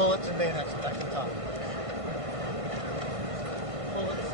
bullets and bayonets back to the top. Bullets.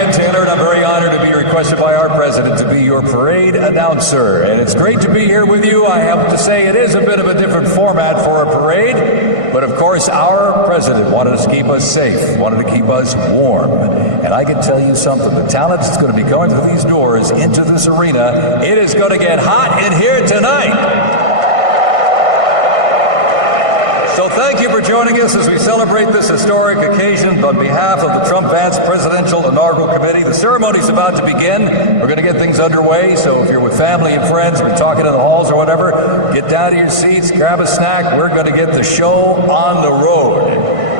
Brian Taylor, and I'm very honored to be requested by our president to be your parade announcer. And it's great to be here with you. I have to say it is a bit of a different format for a parade, but of course our president wanted to keep us safe, wanted to keep us warm. And I can tell you something, the talent that's going to be coming through these doors into this arena, it is going to get hot in here tonight. So thank you for joining us as we celebrate this historic occasion on behalf of the Trump-Vance Presidential Inaugural Committee. The ceremony is about to begin. We're going to get things underway, so if you're with family and friends, we're talking in the halls or whatever, get down to your seats, grab a snack. We're going to get the show on the road.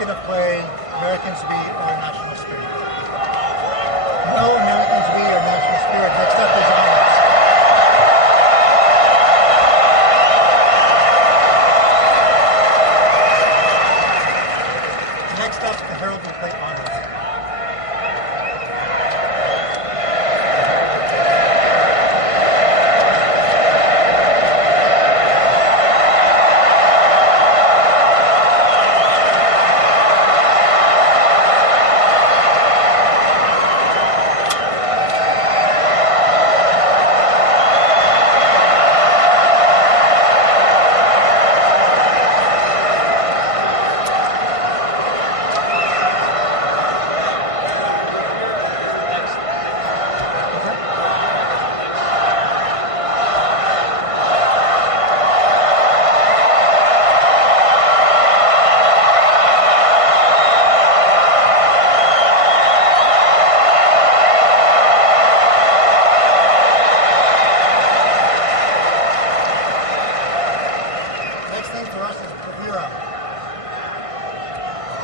going to play Americans Be Our National Spirit. No Americans Be Our National Spirit. Next up is honors. Next up, the Herald will play honors.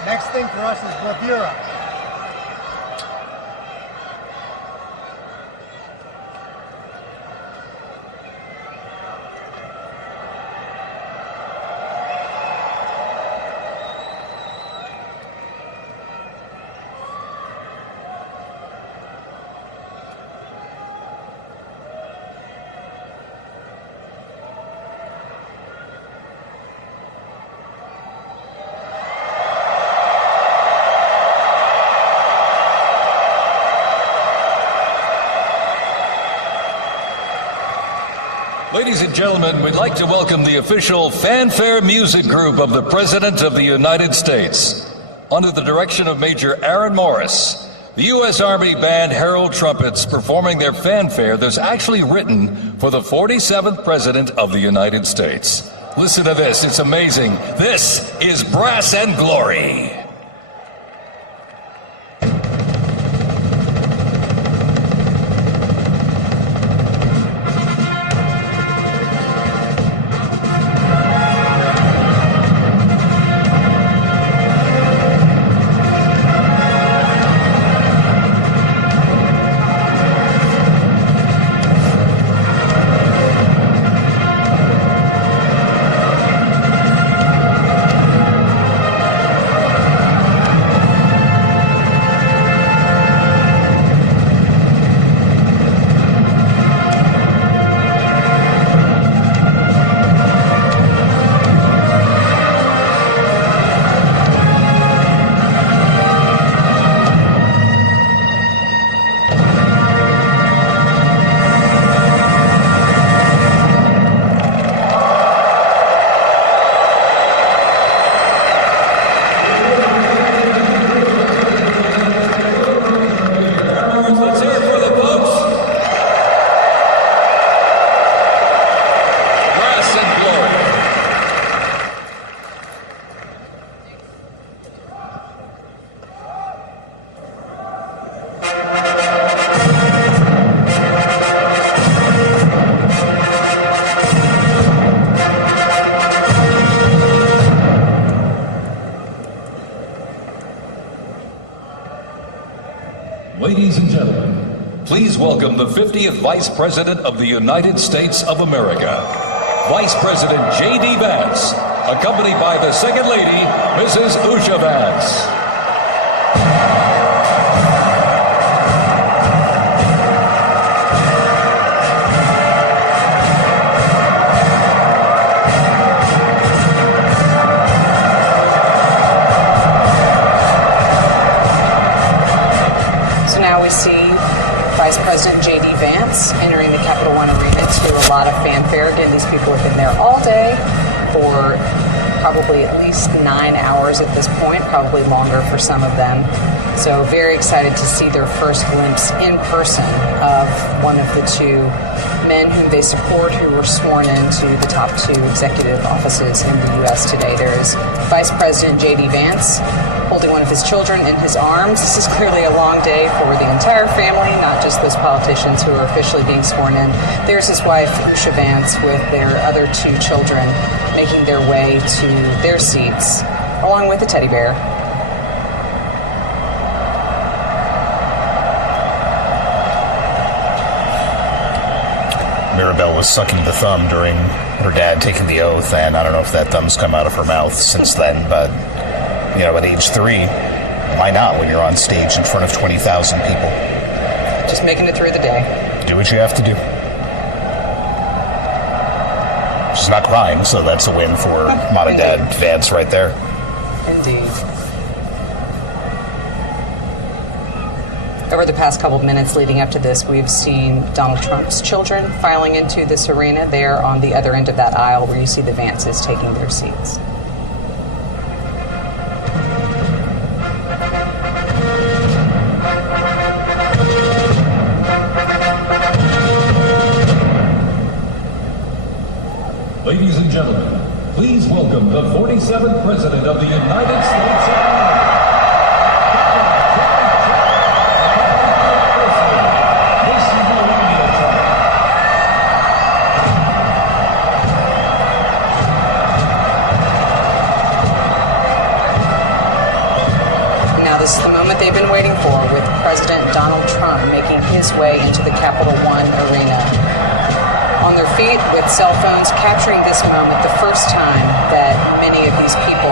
Next thing for us is bravura. Ladies and gentlemen, we'd like to welcome the official fanfare music group of the President of the United States. Under the direction of Major Aaron Morris, the U.S. Army Band Herald Trumpets performing their fanfare that's actually written for the 47th President of the United States. Listen to this, it's amazing. This is Brass and Glory. Ladies and gentlemen, please welcome the 50th Vice President of the United States of America, Vice President JD Vance, accompanied by the Second Lady, Mrs. Usha Vance. We see Vice President JD Vance entering the Capital One Arena to a lot of fanfare. Again, these people have been there all day for probably at least 9 hours at this point, probably longer for some of them. So very excited to see their first glimpse in person of one of the two men whom they support who were sworn into the top two executive offices in the U.S. today. There is Vice President JD Vance holding one of his children in his arms. This is clearly a long day for the entire family, not just those politicians who are officially being sworn in. There's his wife, Usha Vance, with their other two children making their way to their seats, along with the teddy bear. Arabelle was sucking the thumb during her dad taking the oath, and I don't know if that thumb's come out of her mouth since then, but, at age 3, why not when you're on stage in front of 20,000 people? Just making it through the day. Do what you have to do. She's not crying, so that's a win for Mom and Dad Vance right there. Indeed. Over the past couple of minutes leading up to this, we've seen Donald Trump's children filing into this arena. They're on the other end of that aisle where you see the Vances taking their seats. Ladies and gentlemen, please welcome the 47th President of the United States of America. Now this is the moment they've been waiting for, with President Donald Trump making his way into the Capital One arena. On their feet with cell phones, capturing this moment, the first time that many of these people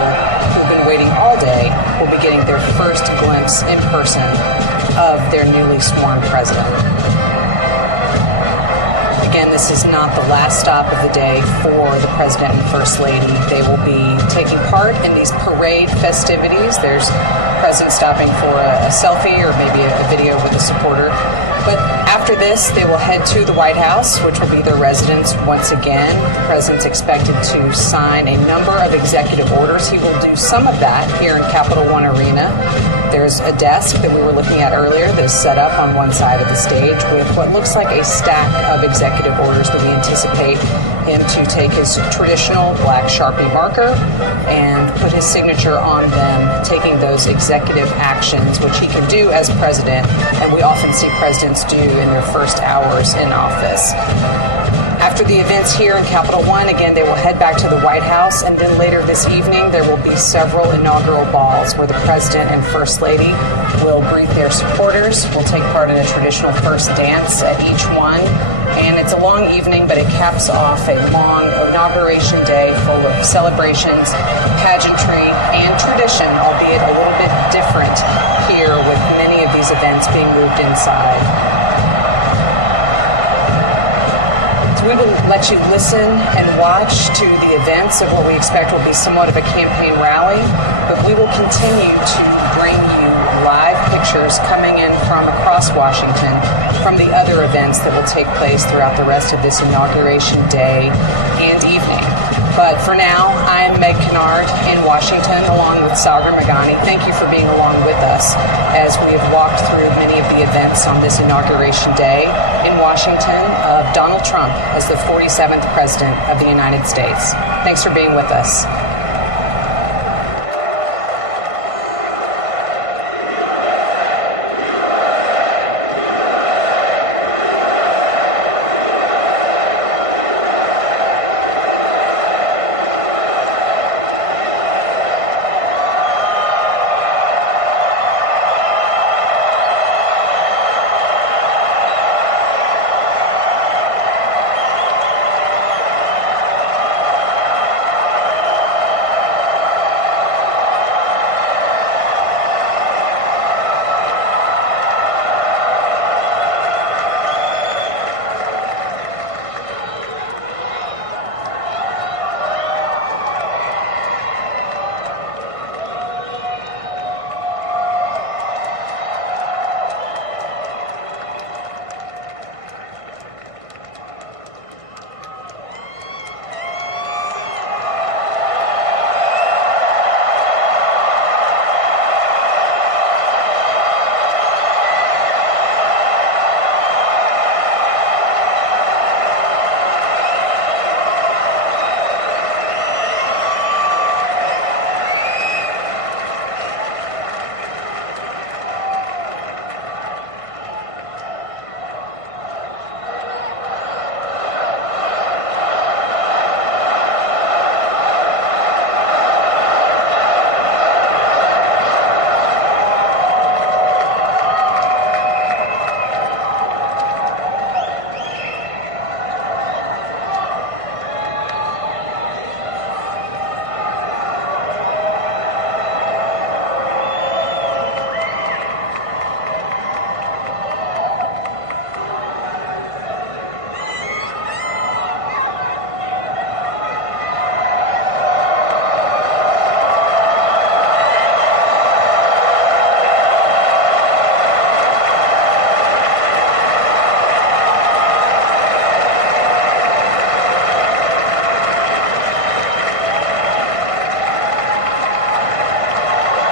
who've been waiting all day will be getting their first glimpse in person of their newly sworn president. Again, this is not the last stop of the day for the President and First Lady. They will be taking part in these parade festivities. There's the President stopping for a selfie or maybe a video with a supporter. But after this, they will head to the White House, which will be their residence once again. The President's expected to sign a number of executive orders. He will do some of that here in Capital One Arena. There's a desk that we were looking at earlier that is set up on one side of the stage with what looks like a stack of executive orders that we anticipate him to take his traditional black Sharpie marker and put his signature on them, taking those executive actions, which he can do as president, and we often see presidents do in their first hours in office. After the events here in Capital One, again, they will head back to the White House, and then later this evening, there will be several inaugural balls where the President and First Lady will greet their supporters, will take part in a traditional first dance at each one. And it's a long evening, but it caps off a long inauguration day full of celebrations, pageantry, and tradition, albeit a little bit different here with many of these events being moved inside. We will let you listen and watch to the events of what we expect will be somewhat of a campaign rally, but we will continue to bring you live pictures coming in from across Washington from the other events that will take place throughout the rest of this inauguration day and evening. But for now, I'm Meg Kennard in Washington along with Sagar Magani. Thank you for being along with us as we have walked through many of the events on this inauguration day in Washington of Donald Trump as the 47th President of the United States. Thanks for being with us.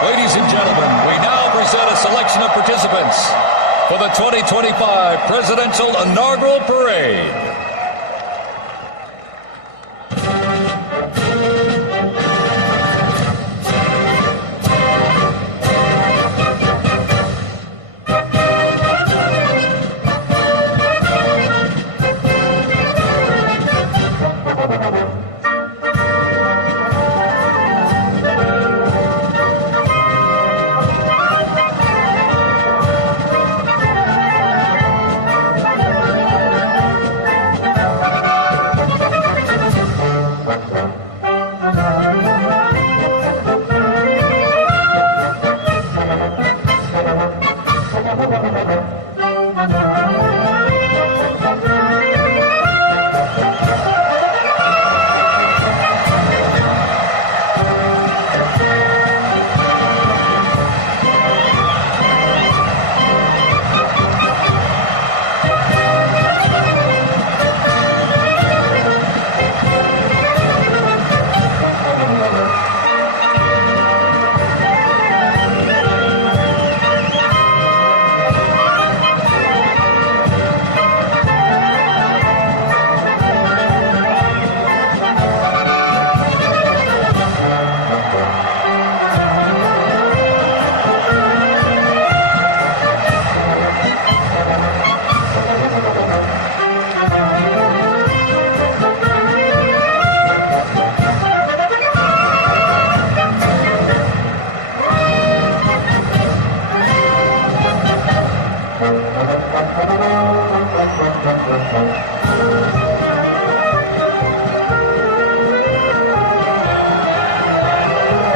Ladies and gentlemen, we now present a selection of participants for the 2025 Presidential Inaugural Parade.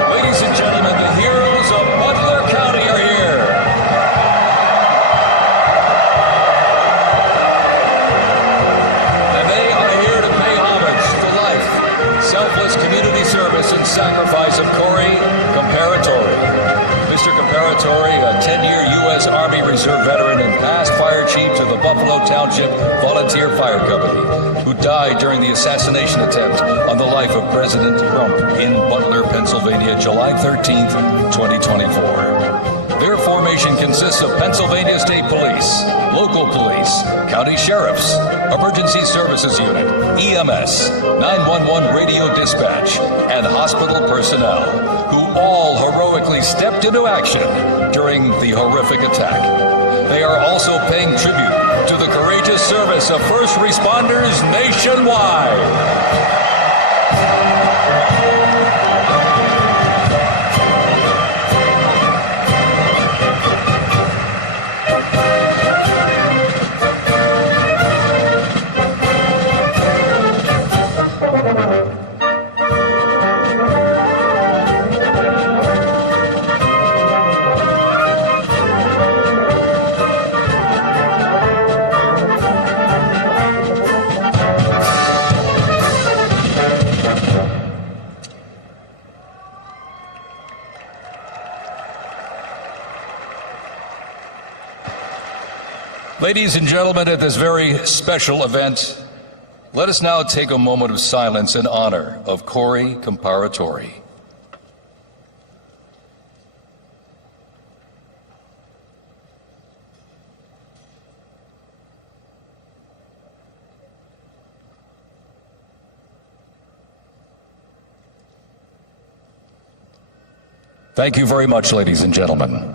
Ladies and gentlemen, the heroes of Butler County are here. And they are here to pay homage to life, selfless community service, and sacrifice of Corey Comparatori. Mr. Comparatori, a 10-year U.S. Army Reserve veteran and past fire chief to the Buffalo Township Volunteer Fire Company, who died during the assassination attempt on the life of President Trump in Butler, Pennsylvania, July 13th, 2024. Their formation consists of Pennsylvania State Police, local police, county sheriffs, emergency services unit, EMS, 911 radio dispatch, and hospital personnel, who all heroically stepped into action during the horrific attack. They are also paying tribute to the courageous service of first responders nationwide. Ladies and gentlemen, at this very special event, let us now take a moment of silence in honor of Corey Comparatori. Thank you very much, ladies and gentlemen.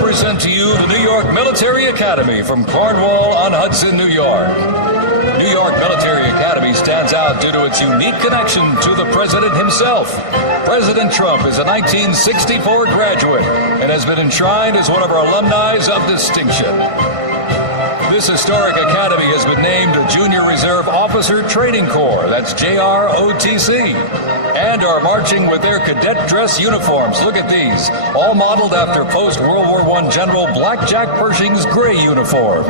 Present to you the New York Military Academy from Cornwall-on-Hudson, New York. New York Military Academy stands out due to its unique connection to the president himself. President Trump is a 1964 graduate and has been enshrined as one of our alumni of distinction. This historic academy has been named a Junior Reserve Officer Training Corps, that's JROTC, and are marching with their cadet dress uniforms. Look at these, all modeled after post-World War I General Blackjack Pershing's gray uniform.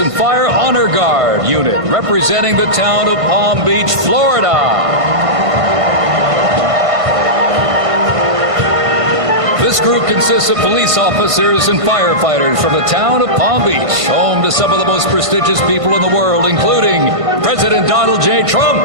And Fire Honor Guard unit representing the town of Palm Beach, Florida. This group consists of police officers and firefighters from the town of Palm Beach, home to some of the most prestigious people in the world, including President Donald J. Trump.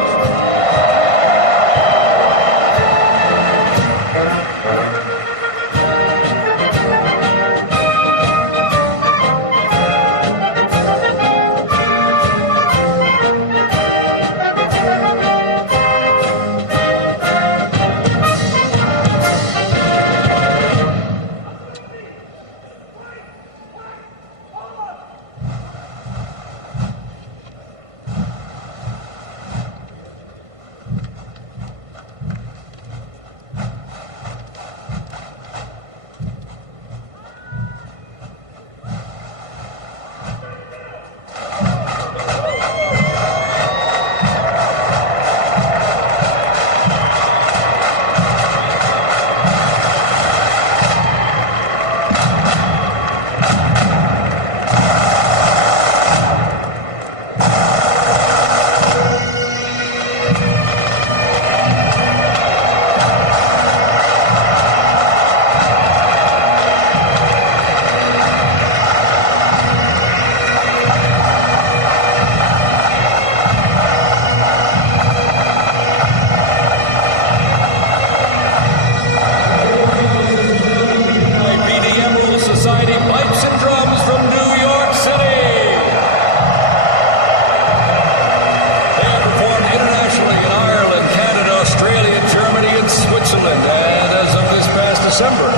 December.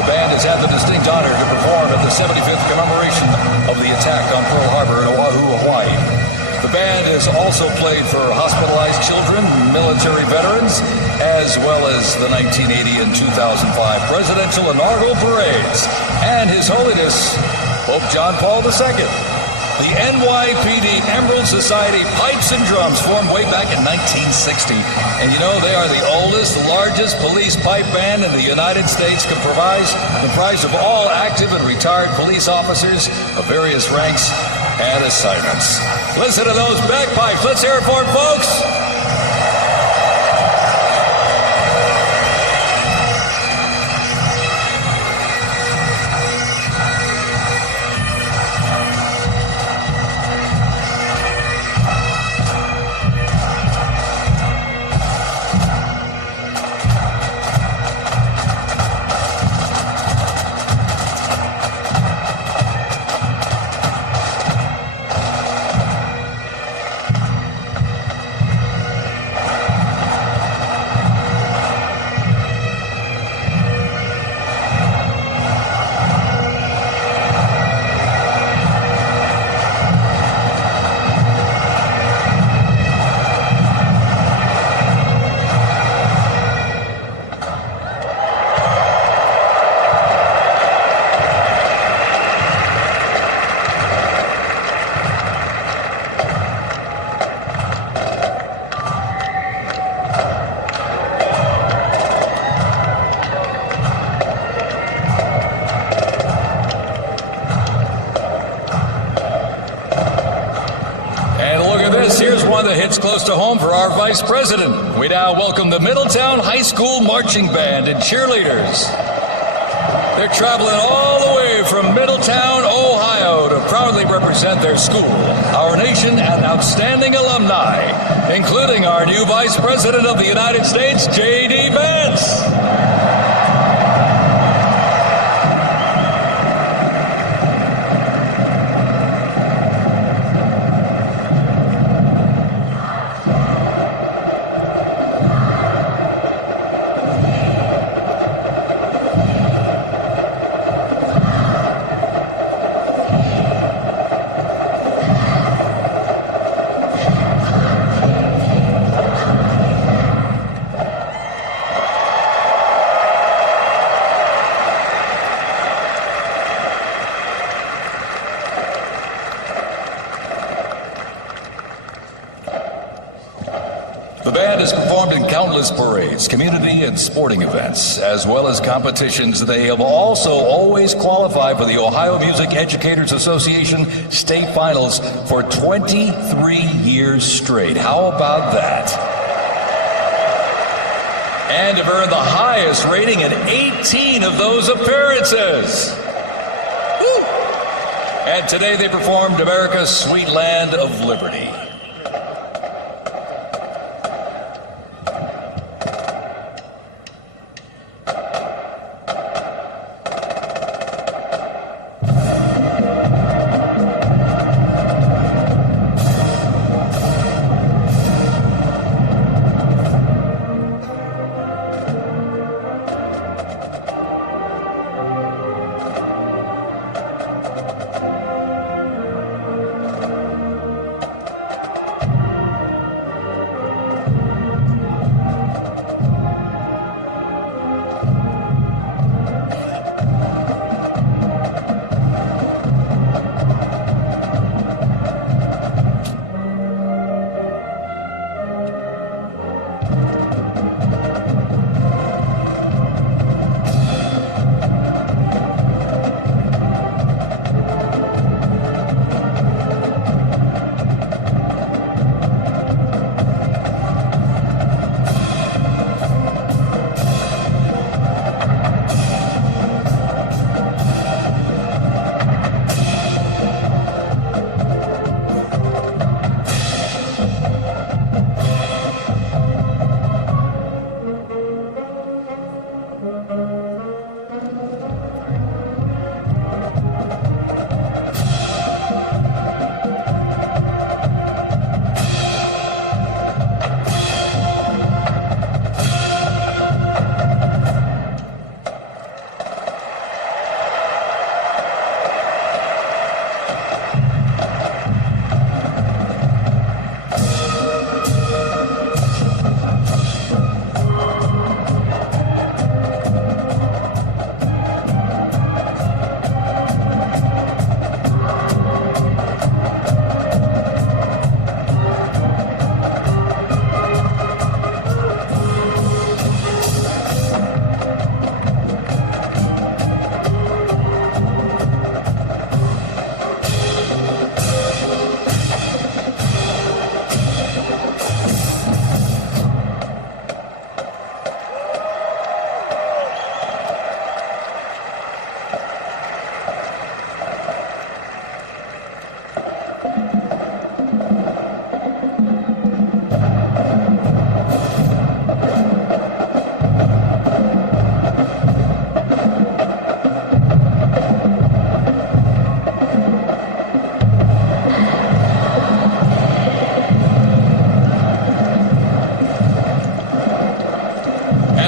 The band has had the distinct honor to perform at the 75th commemoration of the attack on Pearl Harbor in Oahu, Hawaii. The band has also played for hospitalized children, military veterans, as well as the 1980 and 2005 presidential inaugural parades, and His Holiness Pope John Paul II. The NYPD Emerald Society Pipes and Drums formed way back in 1960. And you know, they are the oldest, largest police pipe band in the United States, comprised of all active and retired police officers of various ranks and assignments. Listen to those bagpipes. Let's hear it for it, folks. one that hits close to home for our Vice President. We now welcome the Middletown High School Marching Band and cheerleaders. They're traveling all the way from Middletown, Ohio to proudly represent their school, our nation, and outstanding alumni, including our new Vice President of the United States, JD Vance. The band has performed in countless parades, community and sporting events, as well as competitions. They have also always qualified for the Ohio Music Educators Association state finals for 23 years straight. How about that? And have earned the highest rating in 18 of those appearances. Woo! And today they performed America's Sweet Land of Liberty.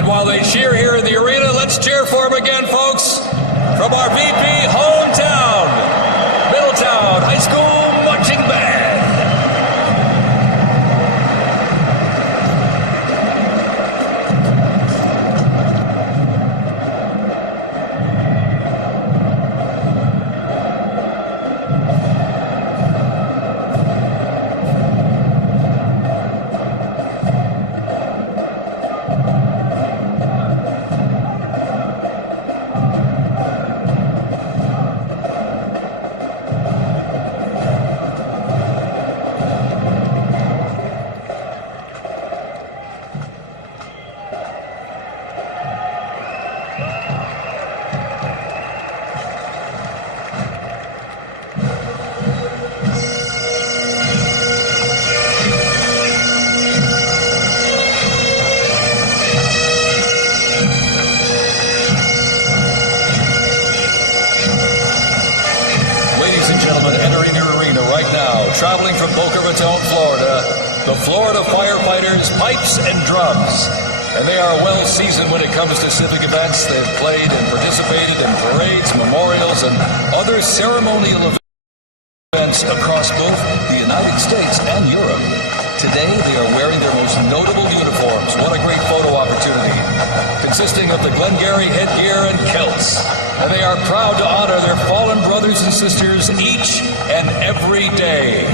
While they cheer here in the arena, let's cheer for them again, folks, from our VP hometown, Middletown High School Marching Band. traveling from Boca Raton, Florida, the Florida Firefighters Pipes and Drums. And they are well seasoned when it comes to civic events. They've played and participated in parades, memorials, and other ceremonial events across both the United States and Europe. Today, they are wearing their most notable uniforms. What a great photo opportunity. Consisting of the Glengarry headgear and kilts. And they are proud to honor their fallen brothers and sisters each and every day.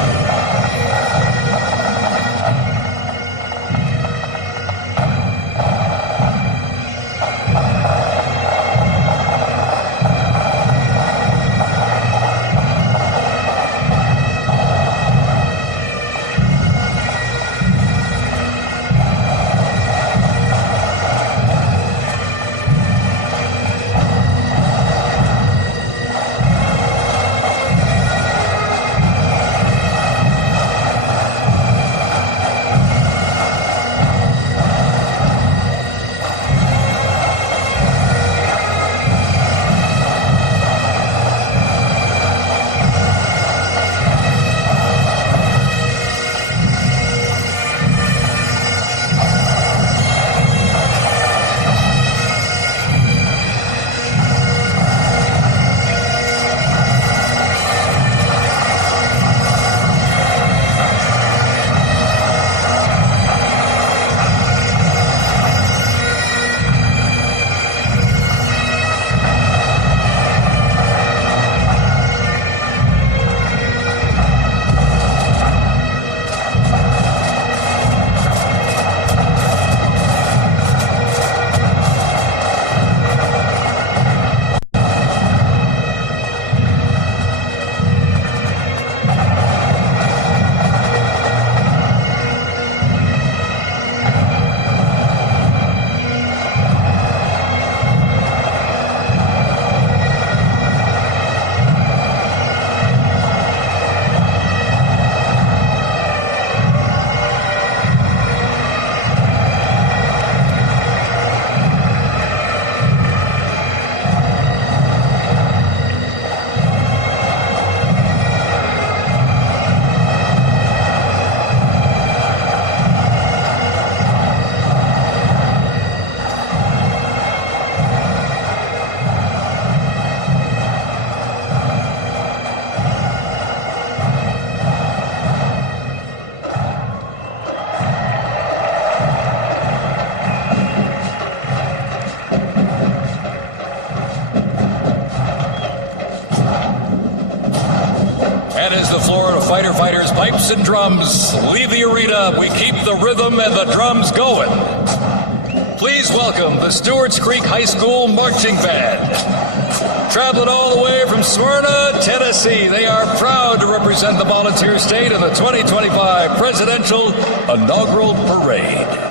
Firefighters, pipes and drums leave the arena. We keep the rhythm and the drums going. Please welcome the Stewart's Creek High School Marching Band. Traveling all the way from Smyrna, Tennessee, they are proud to represent the volunteer state in the 2025 Presidential Inaugural Parade.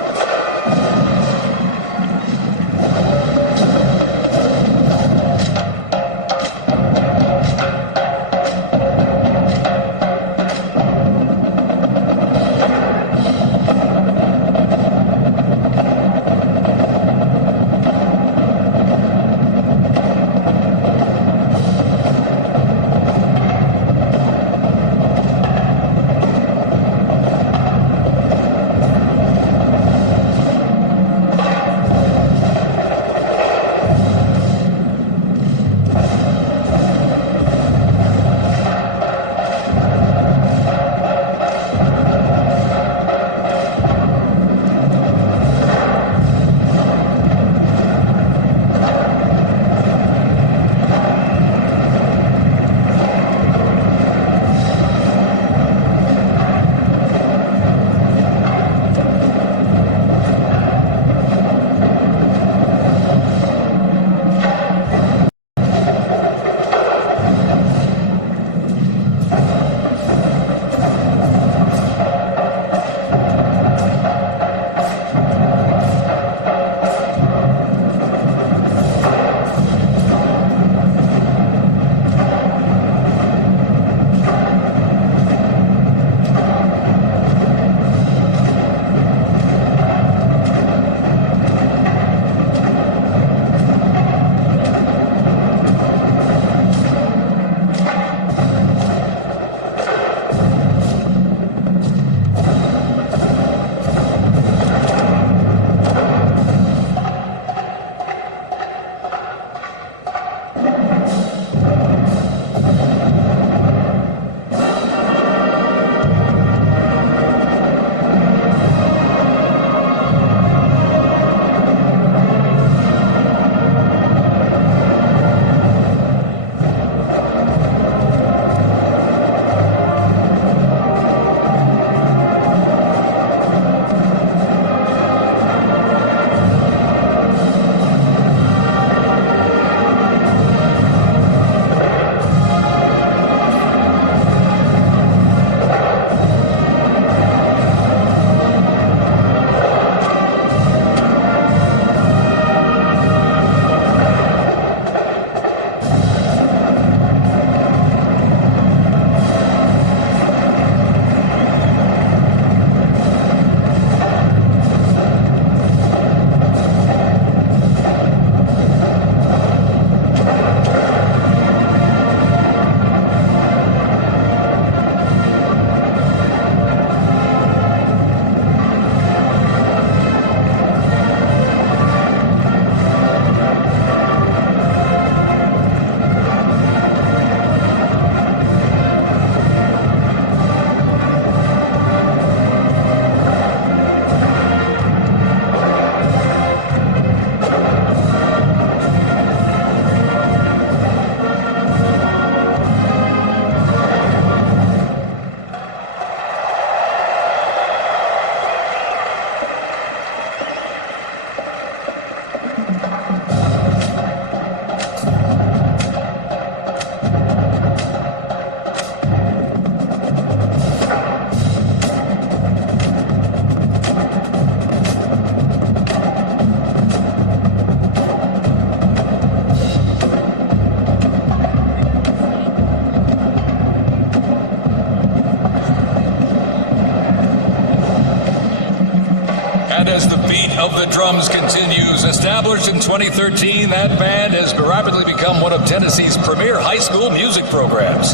band as the beat of the drums continues. Established in 2013, that band has rapidly become one of Tennessee's premier high school music programs.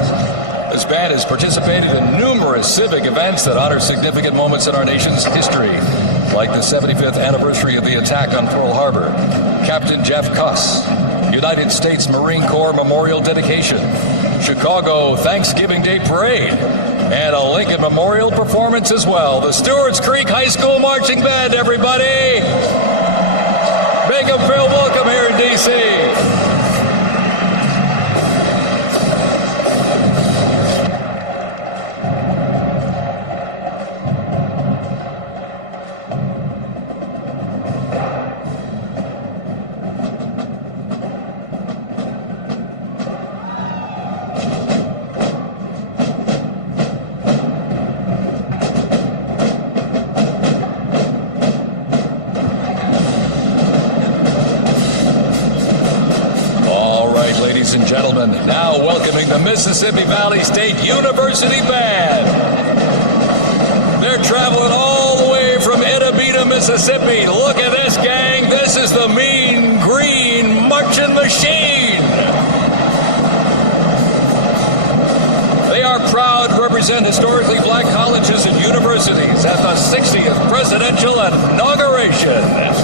This band has participated in numerous civic events that honor significant moments in our nation's history, like the 75th anniversary of the attack on Pearl Harbor, Captain Jeff Cuss, United States Marine Corps Memorial Dedication, Chicago Thanksgiving Day Parade, and a Lincoln Memorial performance as well. The Stewart's Creek High School Marching Band, everybody! Make them feel welcome here in D.C. Ladies and gentlemen, now welcoming the Mississippi Valley State University Band. They're traveling all the way from Itabita, Mississippi. Look at this, gang. This is the Mean Green Marching Machine. They are proud to represent historically black colleges and universities at the 60th Presidential Inauguration.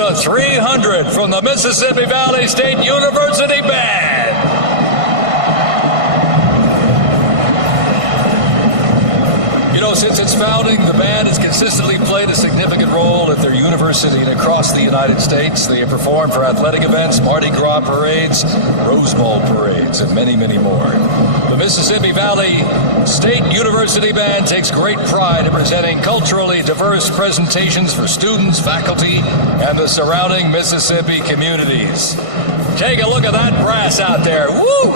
to 300 from the Mississippi Valley State University Band. You know, since its founding, the band has consistently played a significant role at their university and across the United States. They have performed for athletic events, Mardi Gras parades, Rose Bowl parades, and many, many more. The Mississippi Valley State University Band takes great pride in presenting culturally diverse presentations for students, faculty, and the surrounding Mississippi communities. Take a look at that brass out there. Woo!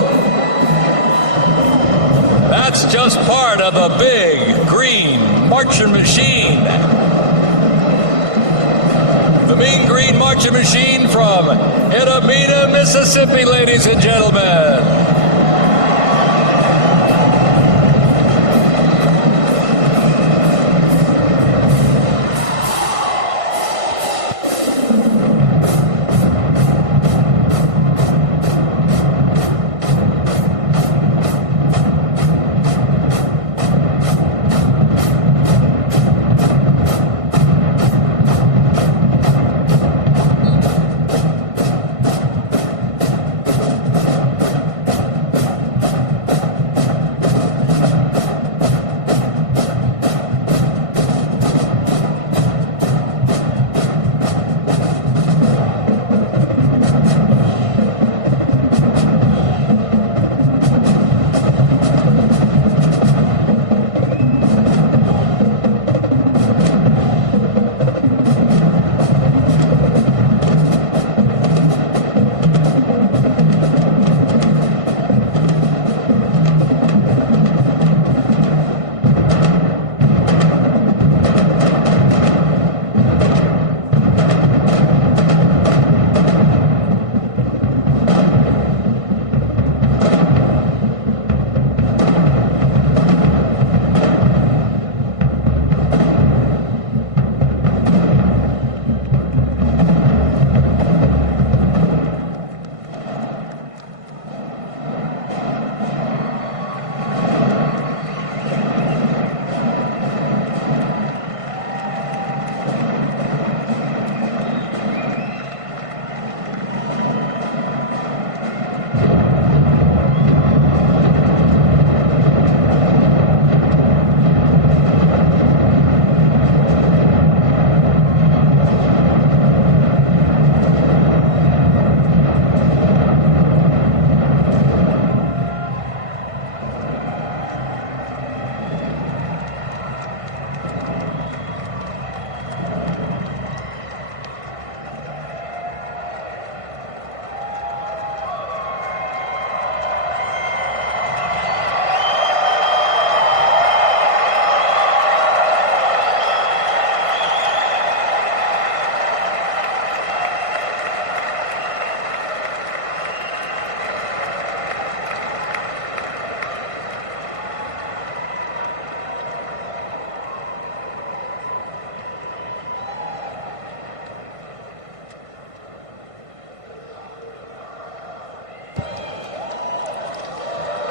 That's just part of the big green marching machine. The Mean Green Marching Machine from Itamina, Mississippi, ladies and gentlemen.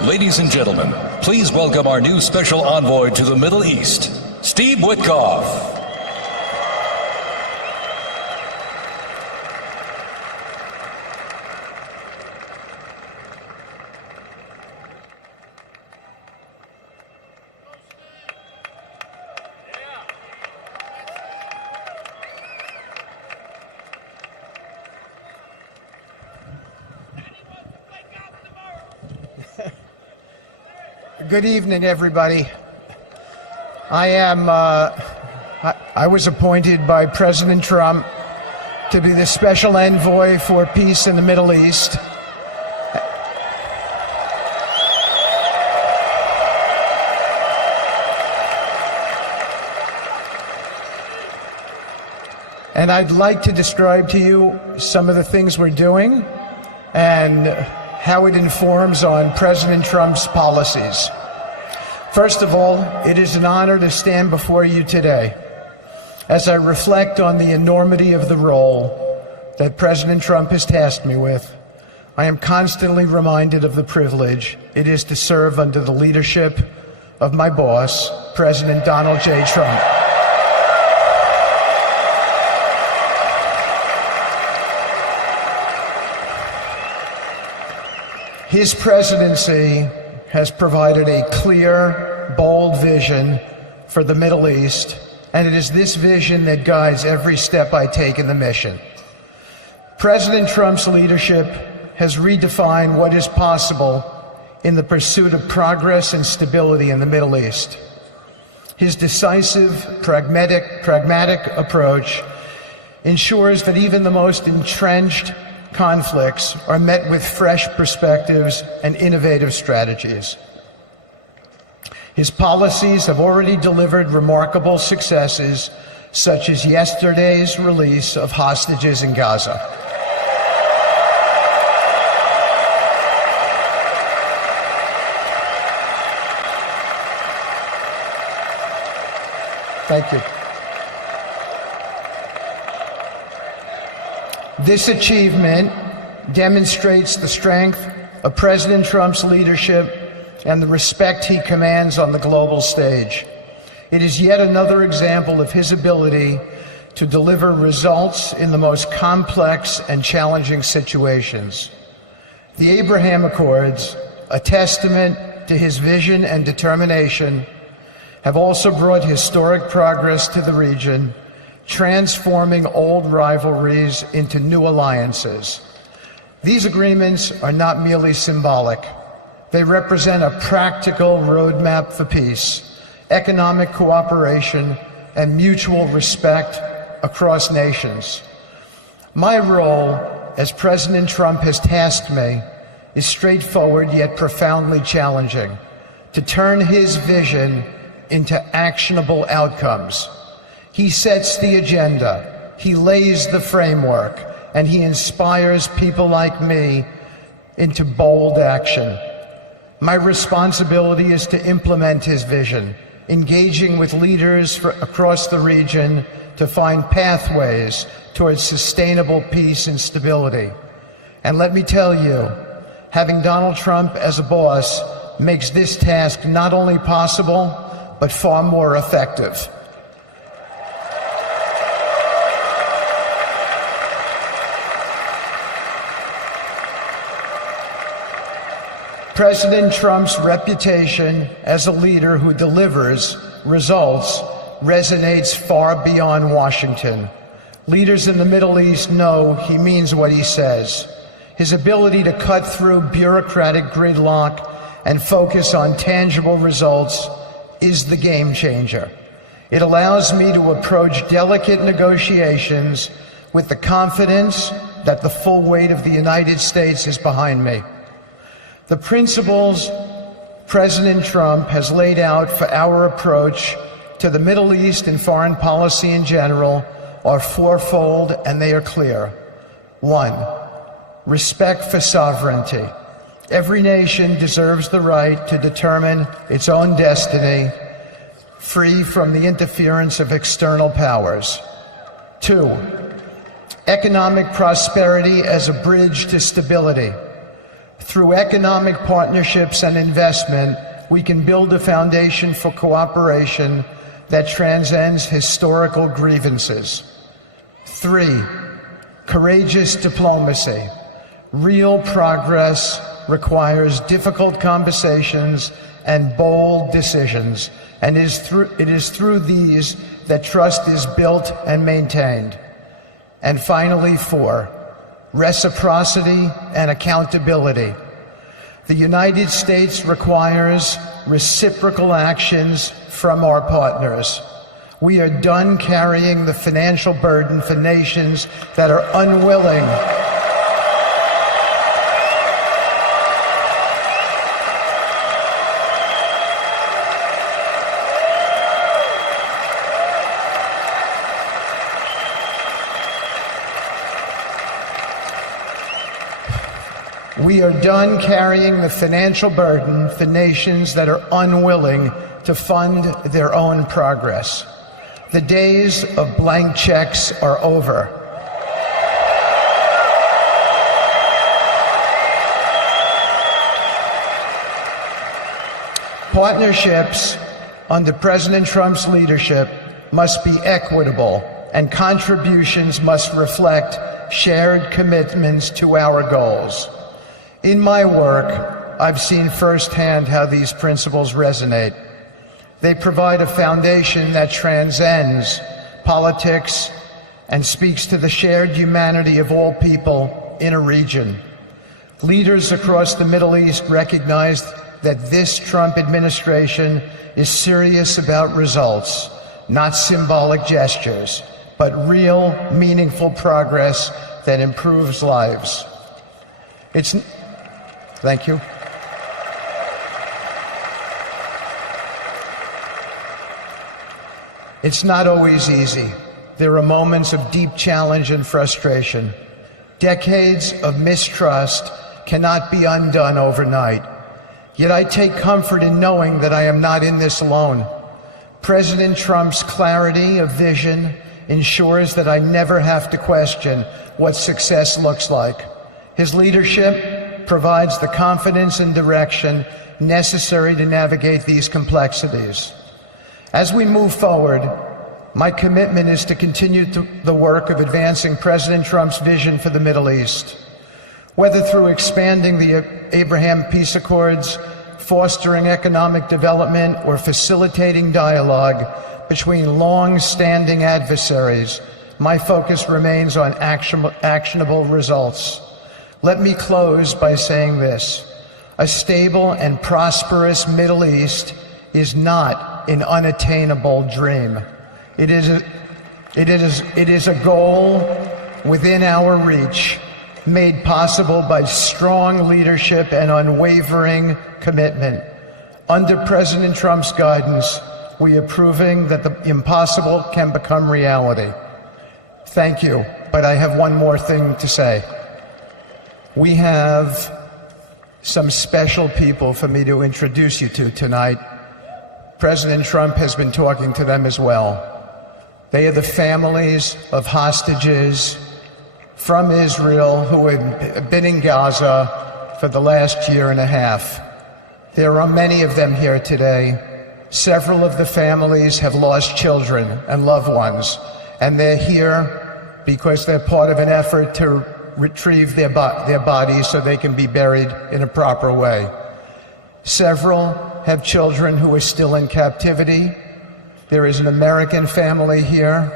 Ladies and gentlemen, please welcome our new special envoy to the Middle East, Steve Witkoff. Good evening, everybody. I was appointed by President Trump to be the special envoy for peace in the Middle East. And I'd like to describe to you some of the things we're doing and how it informs on President Trump's policies. First of all, it is an honor to stand before you today as I reflect on the enormity of the role that President Trump has tasked me with. I am constantly reminded of the privilege it is to serve under the leadership of my boss, President Donald J. Trump. His presidency has provided a clear, bold vision for the Middle East, and it is this vision that guides every step I take in the mission. President Trump's leadership has redefined what is possible in the pursuit of progress and stability in the Middle East. His decisive, pragmatic approach ensures that even the most entrenched conflicts are met with fresh perspectives and innovative strategies. His policies have already delivered remarkable successes, such as yesterday's release of hostages in Gaza. Thank you. This achievement demonstrates the strength of President Trump's leadership and the respect he commands on the global stage. It is yet another example of his ability to deliver results in the most complex and challenging situations. The Abraham Accords, a testament to his vision and determination, have also brought historic progress to the region, transforming old rivalries into new alliances. These agreements are not merely symbolic. They represent a practical roadmap for peace, economic cooperation, and mutual respect across nations. My role, as President Trump has tasked me, is straightforward yet profoundly challenging: to turn his vision into actionable outcomes. He sets the agenda, he lays the framework, and he inspires people like me into bold action. My responsibility is to implement his vision, engaging with leaders across the region to find pathways towards sustainable peace and stability. And let me tell you, having Donald Trump as a boss makes this task not only possible, but far more effective. President Trump's reputation as a leader who delivers results resonates far beyond Washington. Leaders in the Middle East know he means what he says. His ability to cut through bureaucratic gridlock and focus on tangible results is the game changer. It allows me to approach delicate negotiations with the confidence that the full weight of the United States is behind me. The principles President Trump has laid out for our approach to the Middle East and foreign policy in general are fourfold, and they are clear. 1, respect for sovereignty. Every nation deserves the right to determine its own destiny, free from the interference of external powers. 2, economic prosperity as a bridge to stability. Through economic partnerships and investment, we can build a foundation for cooperation that transcends historical grievances. 3, courageous diplomacy. Real progress requires difficult conversations and bold decisions, and it is through these that trust is built and maintained. And finally, 4, reciprocity and accountability. The United States requires reciprocal actions from our partners. We are done carrying the financial burden for nations that are unwilling We are done carrying the financial burden for nations that are unwilling to fund their own progress. The days of blank checks are over. Partnerships under President Trump's leadership must be equitable, and contributions must reflect shared commitments to our goals. In my work, I've seen firsthand how these principles resonate. They provide a foundation that transcends politics and speaks to the shared humanity of all people in a region. Leaders across the Middle East recognize that this Trump administration is serious about results, not symbolic gestures, but real, meaningful progress that improves lives. Thank you. It's not always easy. There are moments of deep challenge and frustration. Decades of mistrust cannot be undone overnight. Yet I take comfort in knowing that I am not in this alone. President Trump's clarity of vision ensures that I never have to question what success looks like. His leadership provides the confidence and direction necessary to navigate these complexities. As we move forward, my commitment is to continue the work of advancing President Trump's vision for the Middle East. Whether through expanding the Abraham Peace Accords, fostering economic development, or facilitating dialogue between long-standing adversaries, my focus remains on actionable results. Let me close by saying this: a stable and prosperous Middle East is not an unattainable dream. It is a goal within our reach, made possible by strong leadership and unwavering commitment. Under President Trump's guidance, we are proving that the impossible can become reality. Thank you, but I have one more thing to say. We have some special people for me to introduce you to tonight. President Trump has been talking to them as well. They are the families of hostages from Israel who have been in Gaza for the last year and a half. There are many of them here today. Several of the families have lost children and loved ones, and they're here because they're part of an effort to retrieve their bodies so they can be buried in a proper way. Several have children who are still in captivity. There is an American family here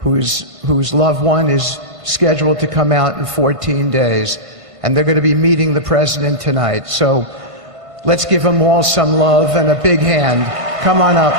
whose loved one is scheduled to come out in 14 days, and they're going to be meeting the president tonight. So let's give them all some love and a big hand. Come on up.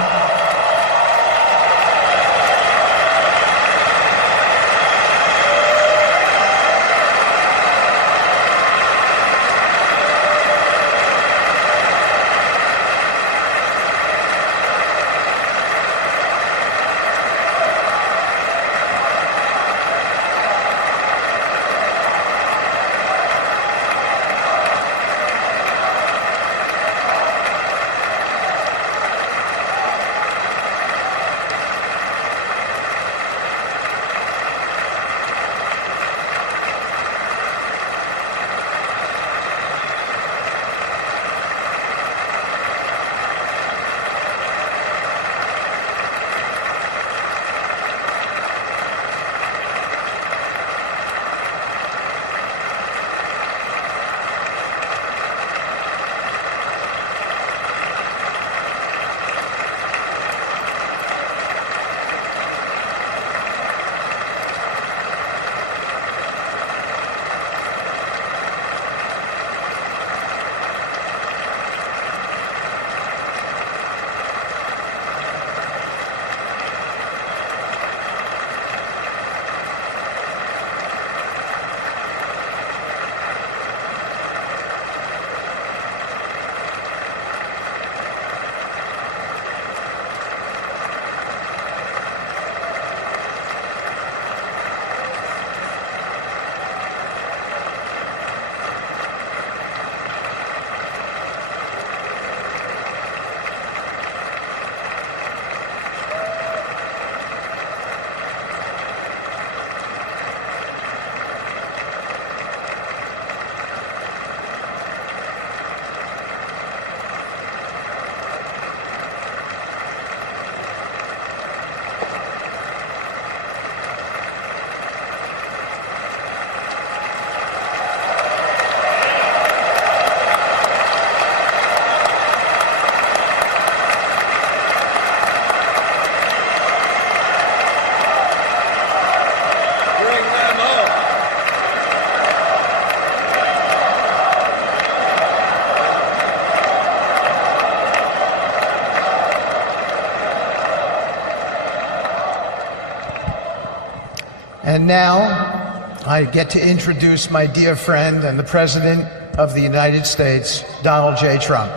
And now I get to introduce my dear friend and the President of the United States, Donald J. Trump.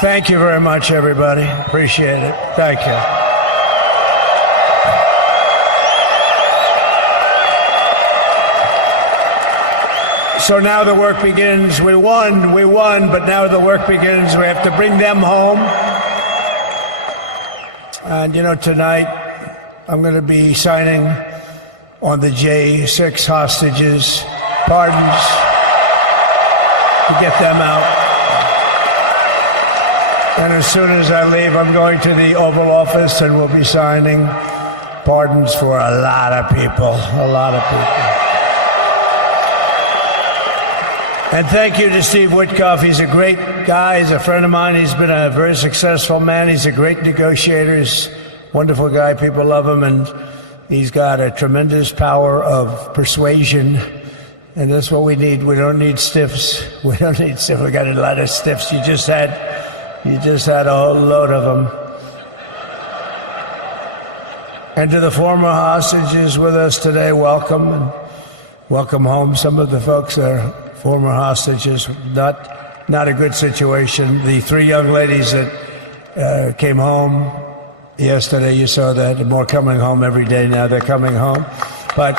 Thank you very much, everybody. Appreciate it. Thank you. So now the work begins. We won, but now the work begins. We have to bring them home. And, you know, tonight I'm going to be signing on the J6 hostages, pardons, to get them out. And as soon as I leave, I'm going to the Oval Office and we'll be signing pardons for a lot of people, And thank you to Steve Witkoff. He's a great guy. He's a friend of mine. He's been a very successful man. He's a great negotiator. He's a wonderful guy. People love him. And he's got a tremendous power of persuasion. And that's what we need. We don't need stiffs. We got a lot of stiffs. You just had a whole load of them. And to the former hostages with us today, welcome, and welcome home. Some of the folks are former hostages, not a good situation. The 3 young ladies that came home yesterday, you saw that, and more coming home every day now. They're coming home. But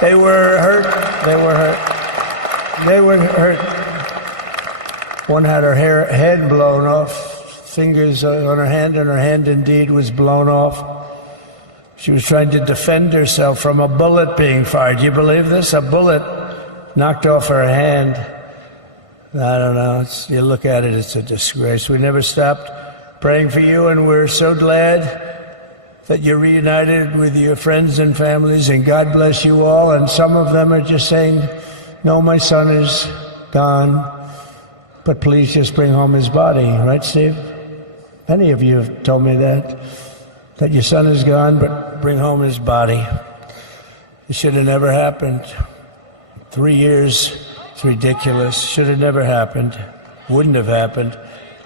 they were hurt. One had her head blown off, fingers on her hand, and her hand indeed was blown off. She was trying to defend herself from a bullet being fired. You believe this? A bullet knocked off her hand. I don't know. You look at it, it's a disgrace. We never stopped praying for you, and we're so glad that you're reunited with your friends and families, and God bless you all. And some of them are just saying, no, my son is gone. But please just bring home his body, right, Steve? Many of you have told me that your son is gone, but bring home his body. It should have never happened. 3 years, it's ridiculous. Should have never happened. Wouldn't have happened.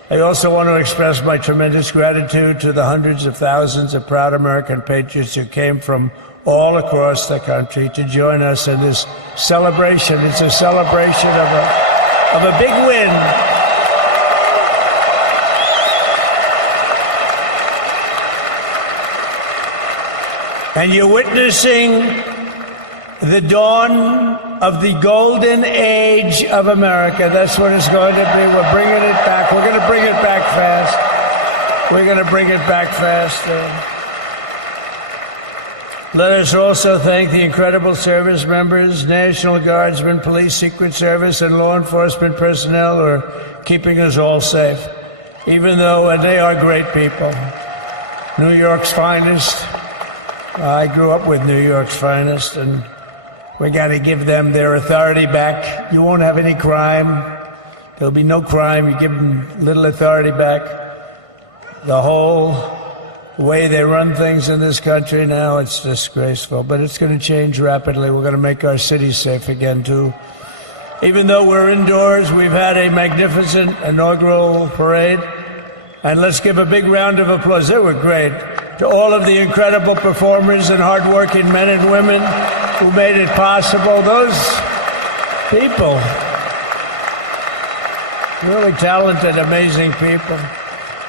I also want to express my tremendous gratitude to the hundreds of thousands of proud American patriots who came from all across the country to join us in this celebration. It's a celebration of a big win. And you're witnessing the dawn of the golden age of America. That's what it's going to be. We're bringing it back. We're going to bring it back fast. We're going to bring it back fast. Let us also thank the incredible service members, National Guardsmen, Police, Secret Service, and law enforcement personnel who are keeping us all safe, even though they are great people. New York's finest. I grew up with New York's finest, and we got to give them their authority back. You won't have any crime. There'll be no crime. You give them little authority back. The whole way they run things in this country now, it's disgraceful. But it's going to change rapidly. We're going to make our cities safe again, too. Even though we're indoors, we've had a magnificent inaugural parade. And let's give a big round of applause. They were great. To all of the incredible performers and hardworking men and women who made it possible. Those people, really talented, amazing people.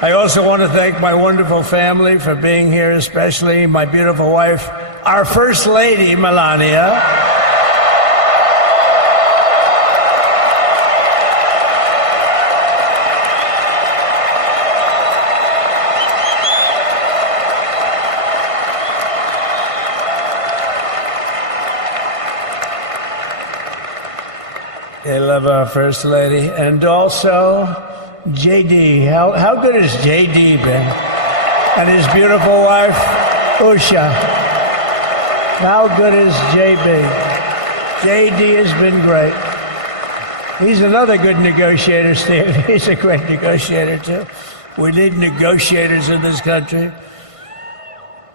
I also want to thank my wonderful family for being here, especially my beautiful wife, our First Lady, Melania. They love our First Lady. And also JD. How good has JD been? And his beautiful wife, Usha. How good is JB? JD has been great. He's another good negotiator, Steve. He's a great negotiator, too. We need negotiators in this country.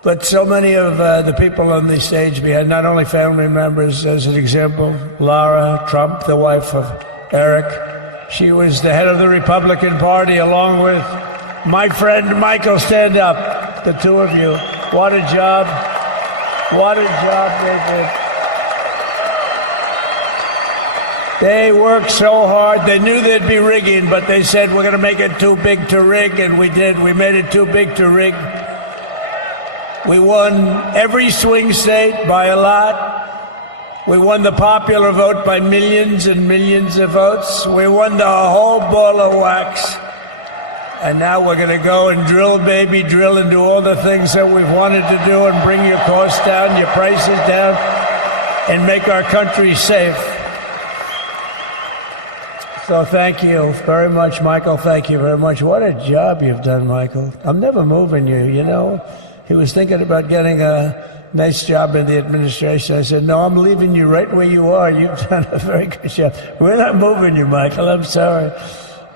But so many of the people on the stage behind, not only family members, as an example, Lara Trump, the wife of Eric. She was the head of the Republican Party, along with my friend Michael. Stand up, the two of you. What a job. What a job they did. They worked so hard. They knew there'd be rigging, but they said, we're going to make it too big to rig, and we did. We made it too big to rig. We won every swing state by a lot. We won the popular vote by millions and millions of votes. We won the whole ball of wax. And now we're going to go and drill, baby, drill, and do all the things that we've wanted to do and bring your costs down, your prices down, and make our country safe. So thank you very much, Michael. Thank you very much. What a job you've done, Michael. I'm never moving you, you know. He was thinking about getting a nice job in the administration. I said, no, I'm leaving you right where you are. You've done a very good job. We're not moving you, Michael. I'm sorry.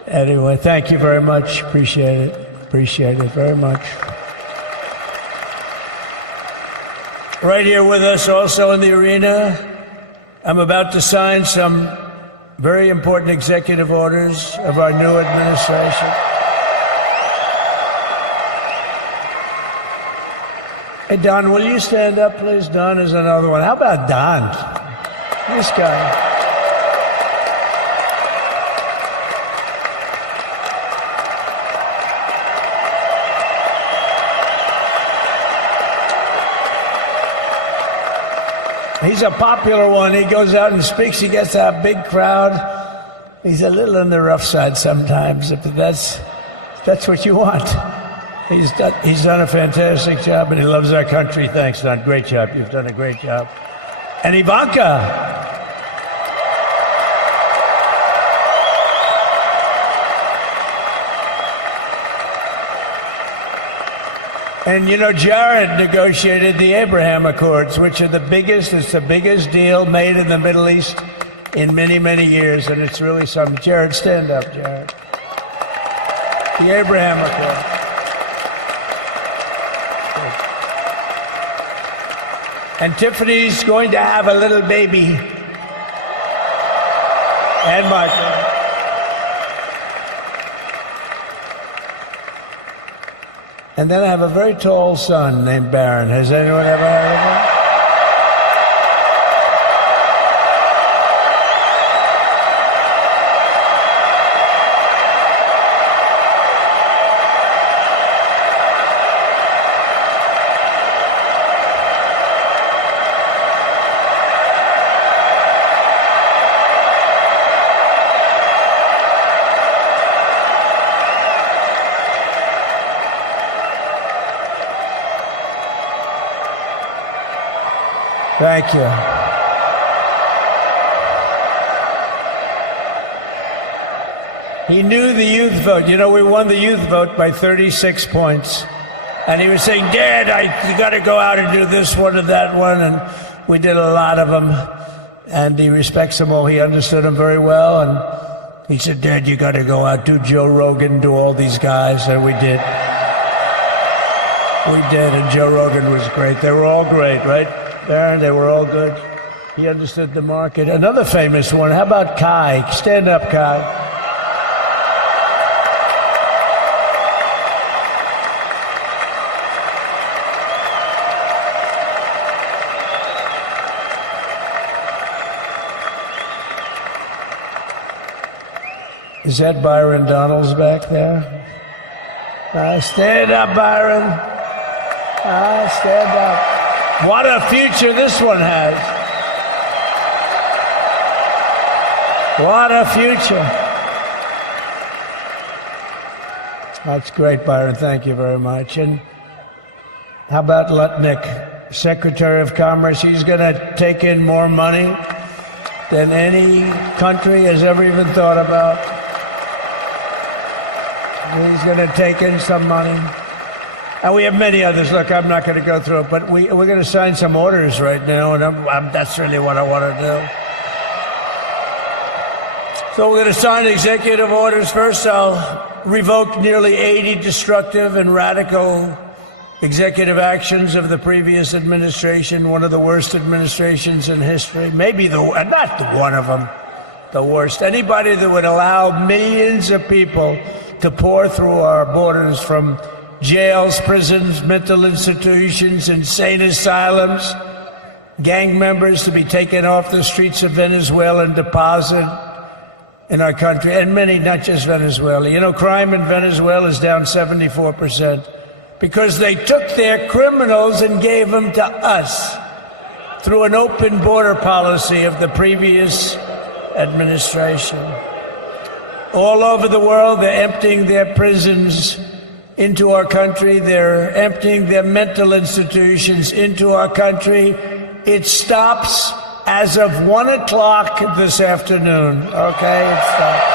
Anyway, thank you very much. Appreciate it. Appreciate it very much. Right here with us also in the arena, I'm about to sign some very important executive orders of our new administration. Hey, Don, will you stand up, please? Don is another one. How about Don? This guy. He's a popular one. He goes out and speaks. He gets a big crowd. He's a little on the rough side sometimes, but that's what you want. He's done a fantastic job, and he loves our country. Thanks, Don. Great job. You've done a great job. And Ivanka. And, you know, Jared negotiated the Abraham Accords, which are the biggest, it's the biggest deal made in the Middle East in many, many years, and it's really something. Jared, stand up, Jared. The Abraham Accords. And Tiffany's going to have a little baby. And Michael. And then I have a very tall son named Barron. Has anyone ever heard of him? Thank you. He knew the youth vote. You know, we won the youth vote by 36 points. And he was saying, Dad, you got to go out and do this one and that one. And we did a lot of them. And he respects them all. He understood them very well. And he said, Dad, you got to go out, do Joe Rogan, do all these guys. And we did. We did. And Joe Rogan was great. They were all great, right? Barron, they were all good. He understood the market. Another famous one, how about Kai? Stand up, Kai. Is that Byron Donalds back there? Stand up, Byron. Stand up. What a future this one has. What a future. That's great, Byron. Thank you very much. And how about Lutnick, Secretary of Commerce? He's going to take in more money than any country has ever even thought about. He's going to take in some money. And we have many others. Look, I'm not going to go through it, but we're going to sign some orders right now, and that's really what I want to do. So we're going to sign executive orders. First, I'll revoke nearly 80 destructive and radical executive actions of the previous administration, one of the worst administrations in history. Maybe not one of them, the worst. Anybody that would allow millions of people to pour through our borders from jails, prisons, mental institutions, insane asylums, gang members to be taken off the streets of Venezuela and deposited in our country, and many, not just Venezuela. You know, crime in Venezuela is down 74% because they took their criminals and gave them to us through an open border policy of the previous administration. All over the world, they're emptying their prisons into our country. They're emptying their mental institutions into our country. It stops as of 1 o'clock this afternoon. Okay, it stops.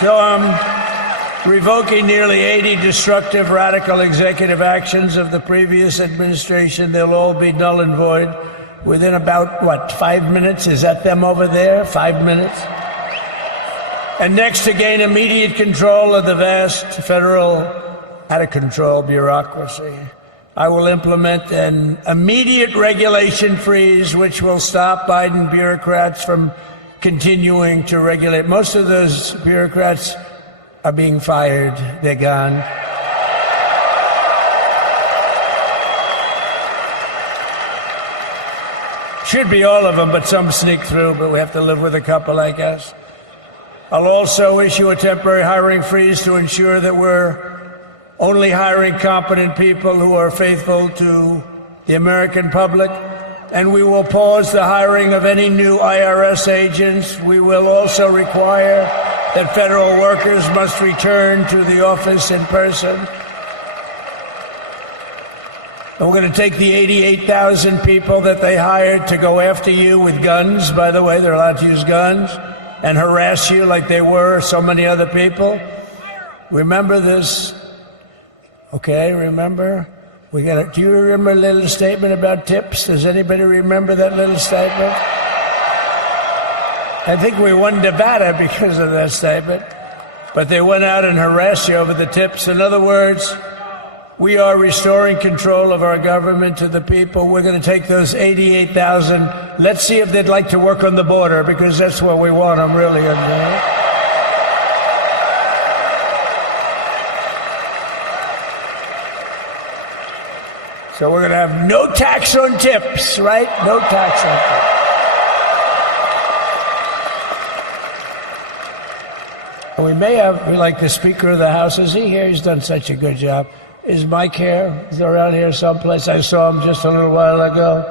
So I'm revoking nearly 80 destructive, radical executive actions of the previous administration. They'll all be null and void within about, 5 minutes? Is that them over there? 5 minutes? And next, to gain immediate control of the vast federal, out-of-control bureaucracy, I will implement an immediate regulation freeze, which will stop Biden bureaucrats from continuing to regulate. Most of those bureaucrats are being fired. They're gone. Should be all of them, but some sneak through, but we have to live with a couple, I guess. I'll also issue a temporary hiring freeze to ensure that we're only hiring competent people who are faithful to the American public. And we will pause the hiring of any new IRS agents. We will also require that federal workers must return to the office in person. And we're going to take the 88,000 people that they hired to go after you with guns. By the way, they're allowed to use guns and harass you like they were so many other people. Remember this. Okay, remember? Do you remember a little statement about tips? Does anybody remember that little statement? I think we won Nevada because of that statement. But they went out and harassed you over the tips. In other words, we are restoring control of our government to the people. We're going to take those 88,000. Let's see if they'd like to work on the border, because that's what we want them really under. So we're going to have no tax on tips, right? No tax on tips. And we may have, like the Speaker of the House, is he here? He's done such a good job. Is Mike here? He's around here someplace. I saw him just a little while ago.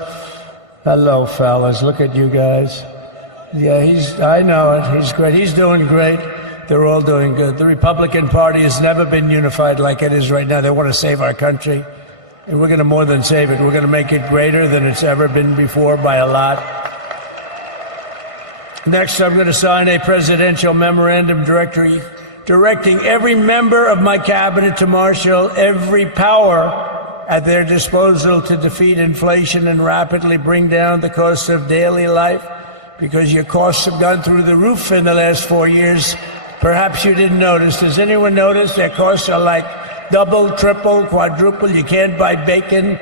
Hello, fellas. Look at you guys. Yeah, I know it. He's great. He's doing great. They're all doing good. The Republican Party has never been unified like it is right now. They want to save our country. And we're going to more than save it. We're going to make it greater than it's ever been before by a lot. Next, I'm going to sign a presidential memorandum directing every member of my cabinet to marshal every power at their disposal to defeat inflation and rapidly bring down the cost of daily life, because your costs have gone through the roof in the last 4 years. Perhaps you didn't notice. Does anyone notice their costs are like double, triple, quadruple? You can't buy bacon.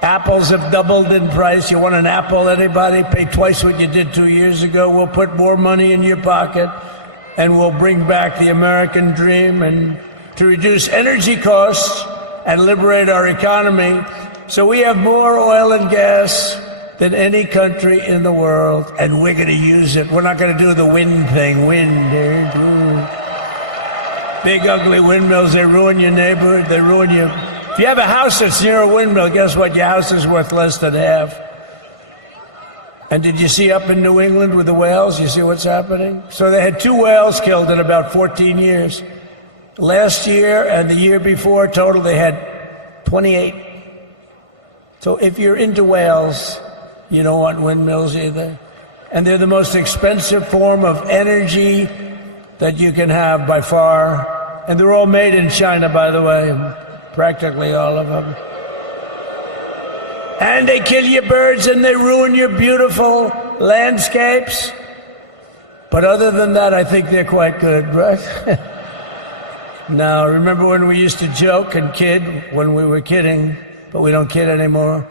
Apples have doubled in price. You want an apple, anybody? Pay twice what you did 2 years ago. We'll put more money in your pocket, and we'll bring back the American dream and to reduce energy costs and liberate our economy. So we have more oil and gas than any country in the world, and we're going to use it. We're not going to do the wind thing. Big, ugly windmills, they ruin your neighborhood. They ruin you. If you have a house that's near a windmill, guess what? Your house is worth less than half. And did you see up in New England with the whales? You see what's happening? So they had 2 whales killed in about 14 years. Last year and the year before, total, they had 28. So if you're into whales, you don't want windmills either. and they're the most expensive form of energy that you can have by far. And they're all made in China, by the way, practically all of them. And they kill your birds and they ruin your beautiful landscapes. But other than that, I think they're quite good, right? Now, remember when we used to joke and kid when we were kidding, but we don't kid anymore?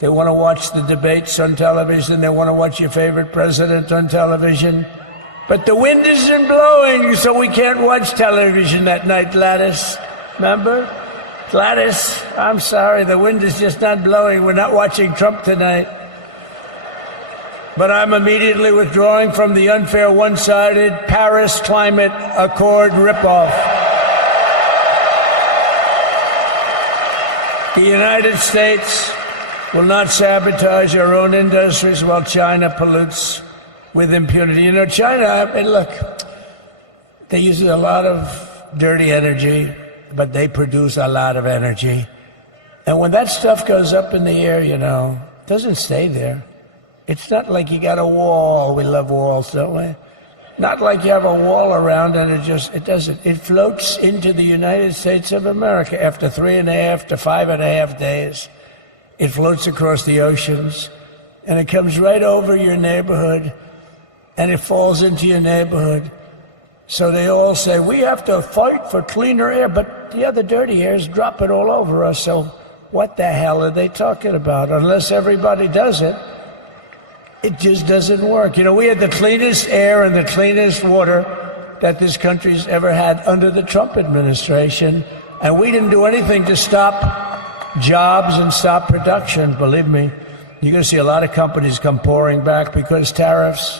They want to watch the debates on television. They want to watch your favorite president on television. But the wind isn't blowing, so we can't watch television that night, Gladys. Remember? Gladys, I'm sorry, the wind is just not blowing. We're not watching Trump tonight. But I'm immediately withdrawing from the unfair, one-sided Paris Climate Accord ripoff. The United States will not sabotage our own industries while China pollutes with impunity. You know, China, I mean, look, they use a lot of dirty energy, but they produce a lot of energy. And when that stuff goes up in the air, you know, it doesn't stay there. It's not like you got a wall. We love walls, don't we? Not like you have a wall around and it doesn't. It floats into the United States of America after 3.5 to 5.5 days. It floats across the oceans and it comes right over your neighborhood and it falls into your neighborhood. So they all say, we have to fight for cleaner air, but the other dirty air is dropping all over us. So what the hell are they talking about? Unless everybody does it, it just doesn't work. You know, we had the cleanest air and the cleanest water that this country's ever had under the Trump administration. And we didn't do anything to stop jobs and stop production, believe me. You're going to see a lot of companies come pouring back because tariffs.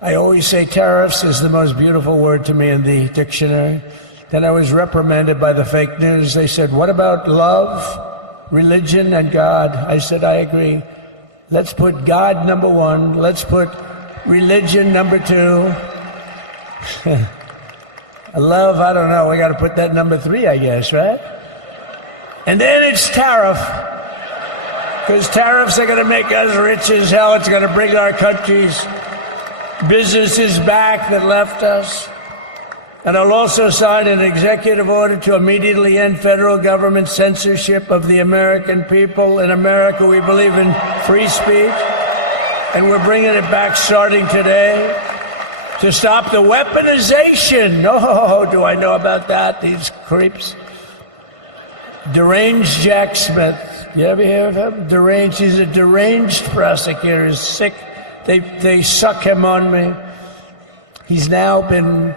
I always say tariffs is the most beautiful word to me in the dictionary. Then I was reprimanded by the fake news. They said, what about love, religion, and God? I said, I agree. Let's put God number one. Let's put religion number two. Love, I don't know. We got to put that number 3, I guess, right? And then it's tariff. Because tariffs are going to make us rich as hell. It's going to bring our country's businesses back that left us. And I'll also sign an executive order to immediately end federal government censorship of the American people. In America, we believe in free speech, and we're bringing it back starting today to stop the weaponization. Oh, do I know about that? These creeps. Deranged Jack Smith. You ever hear of him? Deranged. He's a deranged prosecutor. He's sick. They suck him on me. He's now been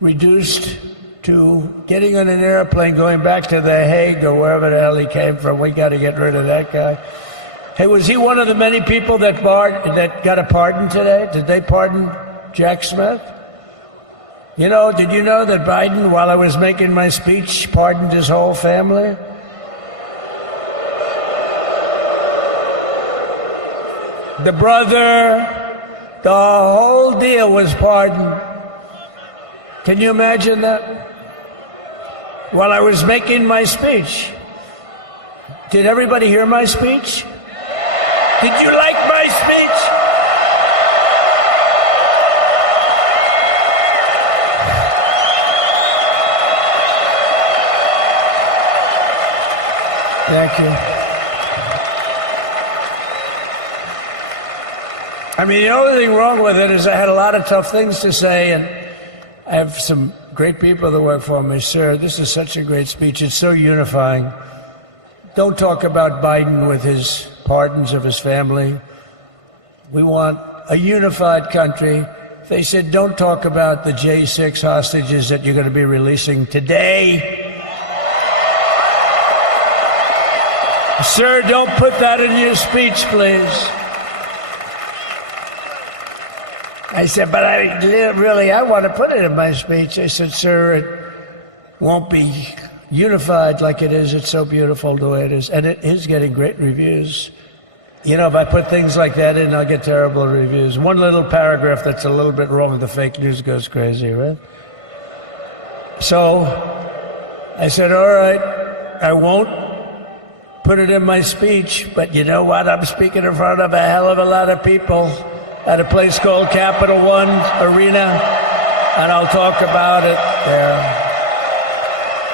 reduced to getting on an airplane, going back to The Hague or wherever the hell he came from. We got to get rid of that guy. Hey, was he one of the many people that got a pardon today? Did they pardon Jack Smith? You know, did you know that Biden, while I was making my speech, pardoned his whole family? The brother, the whole deal was pardoned. Can you imagine that? While I was making my speech. Did everybody hear my speech? Did you like my speech? Thank you. I mean, the only thing wrong with it is I had a lot of tough things to say, and I have some great people that work for me. Sir, this is such a great speech. It's so unifying. Don't talk about Biden with his pardons of his family. We want a unified country. They said, don't talk about the J6 hostages that you're going to be releasing today. Sir, don't put that in your speech, please. I said, but I want to put it in my speech. I said, sir, it won't be unified like it is. It's so beautiful the way it is. And it is getting great reviews. You know, if I put things like that in, I'll get terrible reviews. One little paragraph that's a little bit wrong with the fake news goes crazy, right? So I said, all right, I won't put it in my speech, but you know what? I'm speaking in front of a hell of a lot of people. at a place called Capital One Arena, and I'll talk about it there.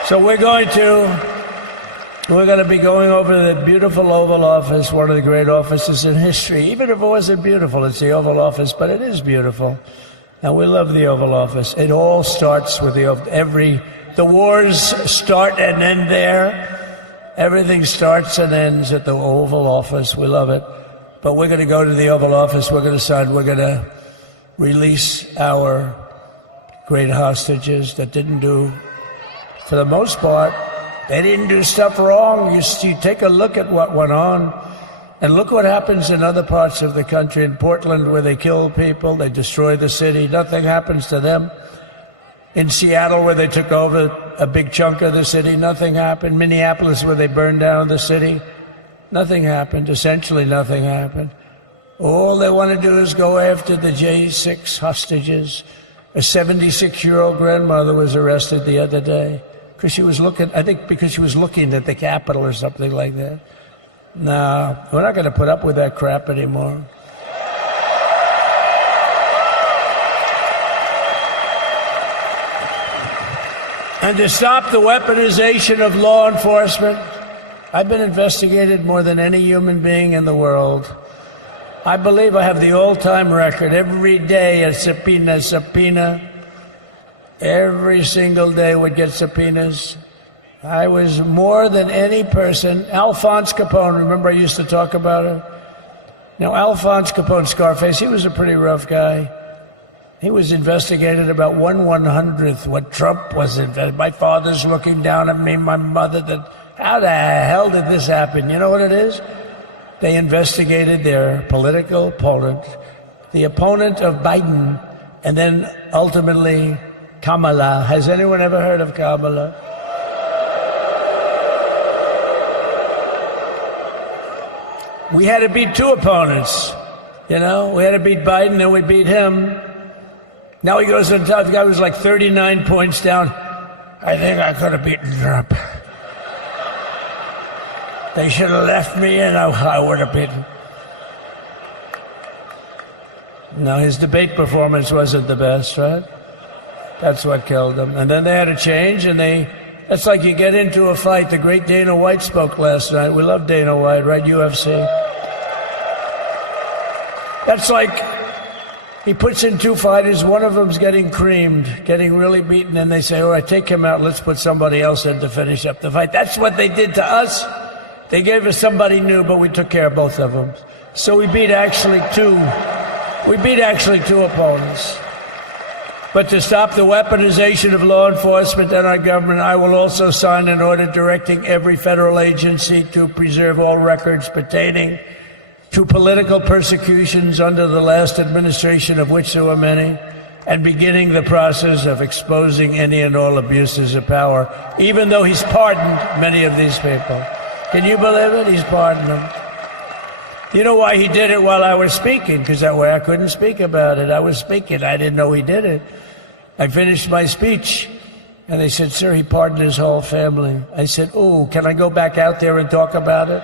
So we're going to be going over the beautiful Oval Office, one of the great offices in history. Even if it wasn't beautiful, it's the Oval Office, but it is beautiful. And we love the Oval Office. It all starts with the wars start and end there. Everything starts and ends at the Oval Office. We love it. But we're going to go to the Oval Office. We're going to release our great hostages that didn't do, for the most part, they didn't do stuff wrong. You take a look at what went on, and look what happens in other parts of the country. In Portland, where they kill people, they destroy the city, nothing happens to them. In Seattle, where they took over a big chunk of the city, nothing happened. Minneapolis, where they burned down the city, nothing happened. Essentially nothing happened. All they want to do is go after the J6 hostages. A 76-year-old grandmother was arrested the other day because she was looking at the Capitol or something like that. No, we're not going to put up with that crap anymore. And to stop the weaponization of law enforcement, I've been investigated more than any human being in the world. I believe I have the all-time record. Every day a subpoena. Every single day would get subpoenas. I was more than any person. Alphonse Capone, remember I used to talk about it? Now, Alphonse Capone, Scarface, he was a pretty rough guy. He was investigated about 1/100th what Trump was investigated. My father's looking down at me, my mother, how the hell did this happen? You know what it is? They investigated their political opponent, the opponent of Biden, and then ultimately Kamala. Has anyone ever heard of Kamala? We had to beat two opponents. You know, we had to beat Biden, then we beat him. Now he goes on top. The guy was like 39 points down. I think I could have beaten Trump. They should have left me and I would have beaten. No, his debate performance wasn't the best, right? That's what killed him. And then they had to change, and that's like you get into a fight. The great Dana White spoke last night. We love Dana White, right? UFC. That's like he puts in two fighters. One of them's getting creamed, getting really beaten, and they say, all right, take him out. Let's put somebody else in to finish up the fight. That's what they did to us. They gave us somebody new, but we took care of both of them. So we beat actually two opponents. But to stop the weaponization of law enforcement and our government, I will also sign an order directing every federal agency to preserve all records pertaining to political persecutions under the last administration, of which there were many, and beginning the process of exposing any and all abuses of power, even though he's pardoned many of these people. Can you believe it? He's pardoned them. You know why he did it while I was speaking? Because that way I couldn't speak about it. I was speaking. I didn't know he did it. I finished my speech, and they said, sir, he pardoned his whole family. I said, oh, can I go back out there and talk about it?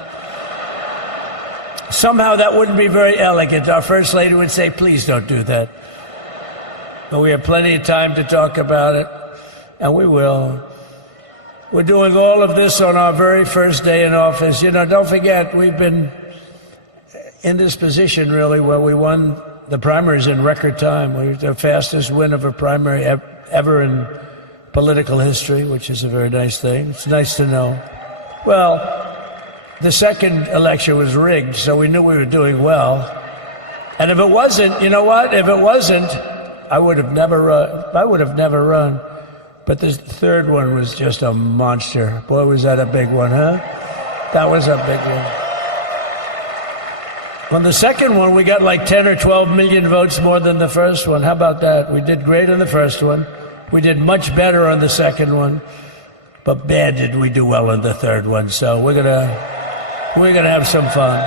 Somehow that wouldn't be very elegant. Our First Lady would say, please don't do that. But we have plenty of time to talk about it, and we will. We're doing all of this on our very first day in office. You know, don't forget, we've been in this position, really, where we won the primaries in record time. We were the fastest win of a primary ever in political history, which is a very nice thing. It's nice to know. Well, the second election was rigged, so we knew we were doing well. And if it wasn't, you know what? If it wasn't, I would have never run. But this third one was just a monster. Boy, was that a big one, huh? That was a big one. On the second one, we got like 10 or 12 million votes more than the first one. How about that? We did great on the first one. We did much better on the second one. But bad did we do well on the third one. So we're gonna have some fun.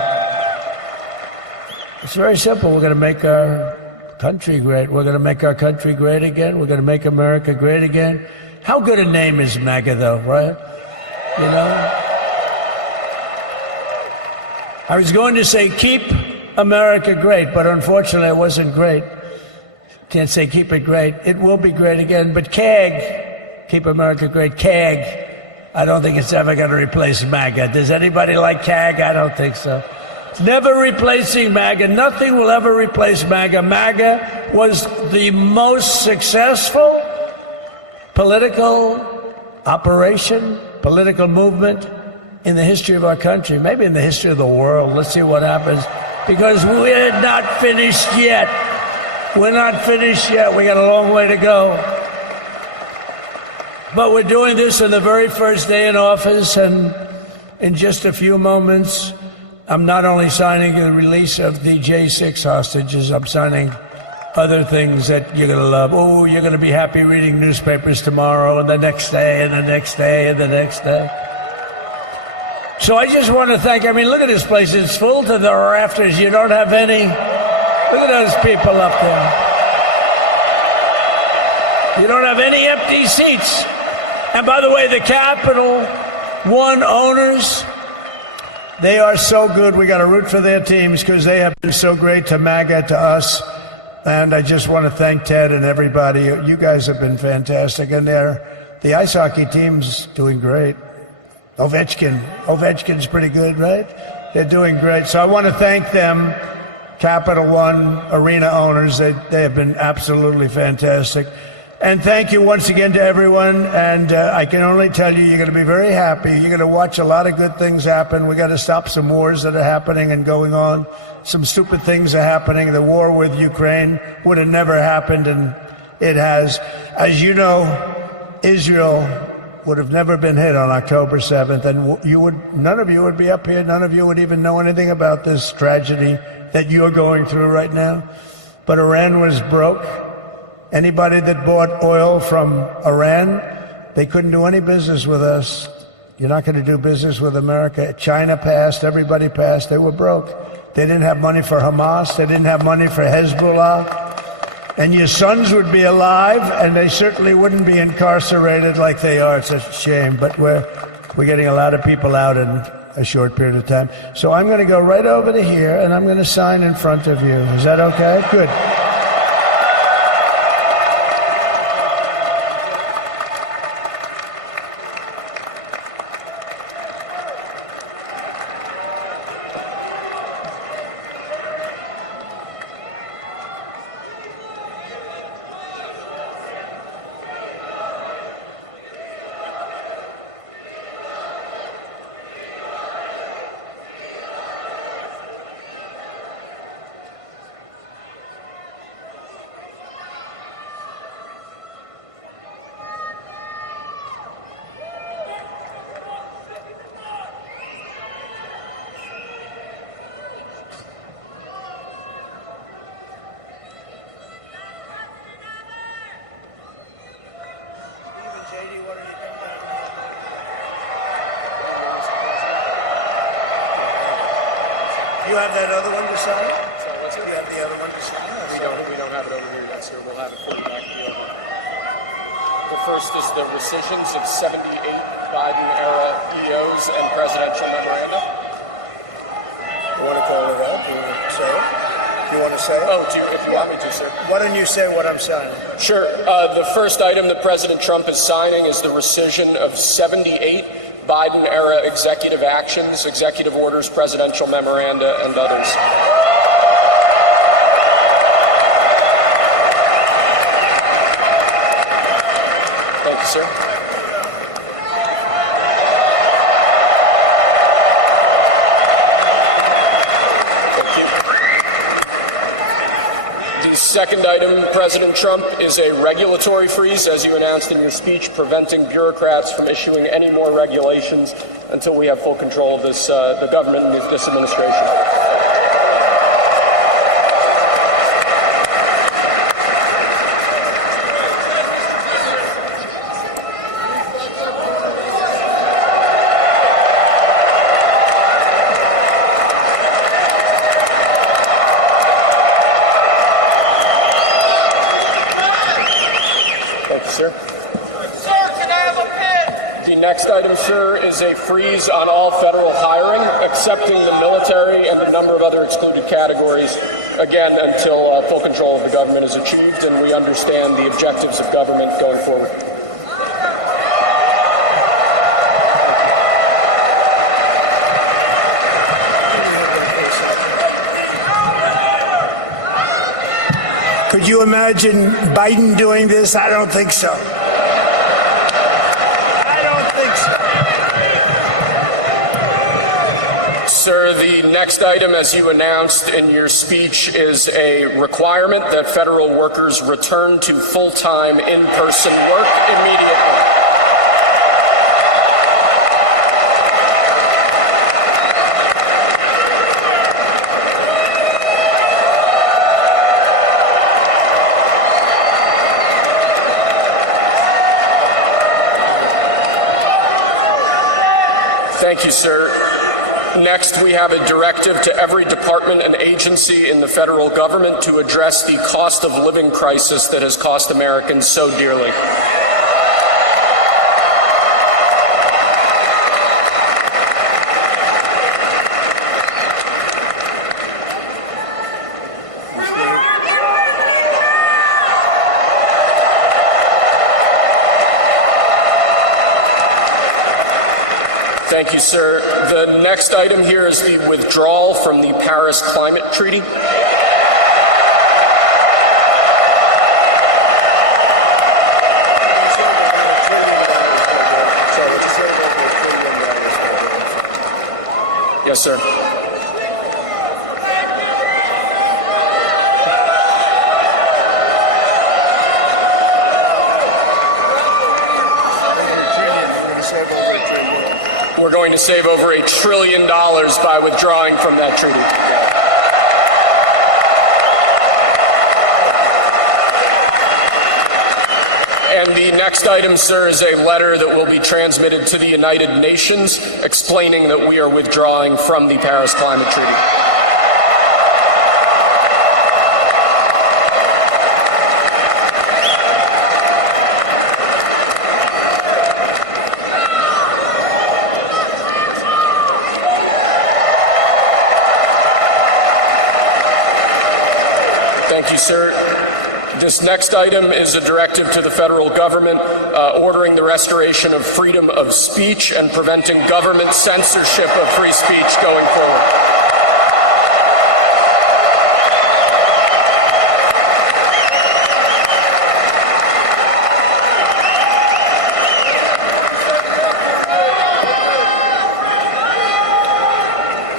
It's very simple. We're gonna make our country great. We're gonna make our country great again. We're gonna make America great again. How good a name is MAGA, though, right? You know? I was going to say keep America great, but unfortunately it wasn't great. Can't say keep it great. It will be great again, but CAG, keep America great, CAG, I don't think it's ever going to replace MAGA. Does anybody like CAG? I don't think so. It's never replacing MAGA. Nothing will ever replace MAGA. MAGA was the most successful political operation, political movement in the history of our country, maybe in the history of the world. Let's see what happens, because we're not finished yet. We're not finished yet. We got a long way to go. But we're doing this on the very first day in office, and in just a few moments, I'm not only signing the release of the J6 hostages, I'm signing other things that you're going to love. Oh, you're going to be happy reading newspapers tomorrow and the next day and the next day and the next day. So I just want to thank, look at this place. It's full to the rafters. You don't have any. Look at those people up there. You don't have any empty seats. And by the way, the Capital One owners, they are so good. We got to root for their teams because they have been so great to MAGA, to us. And I just want to thank Ted and everybody. You guys have been fantastic. And the ice hockey team's doing great. Ovechkin's pretty good, right? They're doing great. So I want to thank them, Capital One Arena owners. They have been absolutely fantastic. And thank you once again to everyone. And I can only tell you, you're going to be very happy. You're going to watch a lot of good things happen. We got to stop some wars that are happening and going on. Some stupid things are happening. The war with Ukraine would have never happened, and it has. As you know, Israel would have never been hit on October 7th, and none of you would be up here. None of you would even know anything about this tragedy that you're going through right now. But Iran was broke. Anybody that bought oil from Iran, they couldn't do any business with us. You're not going to do business with America. China passed, everybody passed, they were broke. They didn't have money for Hamas, they didn't have money for Hezbollah. And your sons would be alive, and they certainly wouldn't be incarcerated like they are. It's a shame, but we're getting a lot of people out in a short period of time. So I'm going to go right over to here, and I'm going to sign in front of you. Is that okay? Good. You have that other one to sign? Sorry, what's it? You have the other one to sign? We don't have it over here yet, sir. We'll have it for you back at the other. The first is the rescissions of 78 Biden-era EOs and presidential memoranda. You want to call it out? You want to say it? You want to say it? Oh, if you want me to, sir. Why don't you say what I'm signing? Sure. The first item that President Trump is signing is the rescission of 78 Biden-era executive actions, executive orders, presidential memoranda, and others. Thank you, sir. The second item, President Trump, is a regulatory freeze, as you announced in your speech, preventing bureaucrats from issuing any more regulations until we have full control of this, the government and this administration. next item, sir, is a freeze on all federal hiring, excepting the military and a number of other excluded categories, again, until full control of the government is achieved and we understand the objectives of government going forward. Could you imagine Biden doing this? I don't think so. I don't think so. Sir, the next item, as you announced in your speech, is a requirement that federal workers return to full-time in-person work immediately. Thank you, sir. Next, we have a directive to every department and agency in the federal government to address the cost of living crisis that has cost Americans so dearly. Thank you, sir. The next item here is the withdrawal from the Paris Climate Treaty. Yes, sir. We're going to save over $1 trillion by withdrawing from that treaty. And the next item, sir, is a letter that will be transmitted to the United Nations explaining that we are withdrawing from the Paris Climate Treaty. Thank you, sir. This next item is a directive to the federal government ordering the restoration of freedom of speech and preventing government censorship of free speech going forward.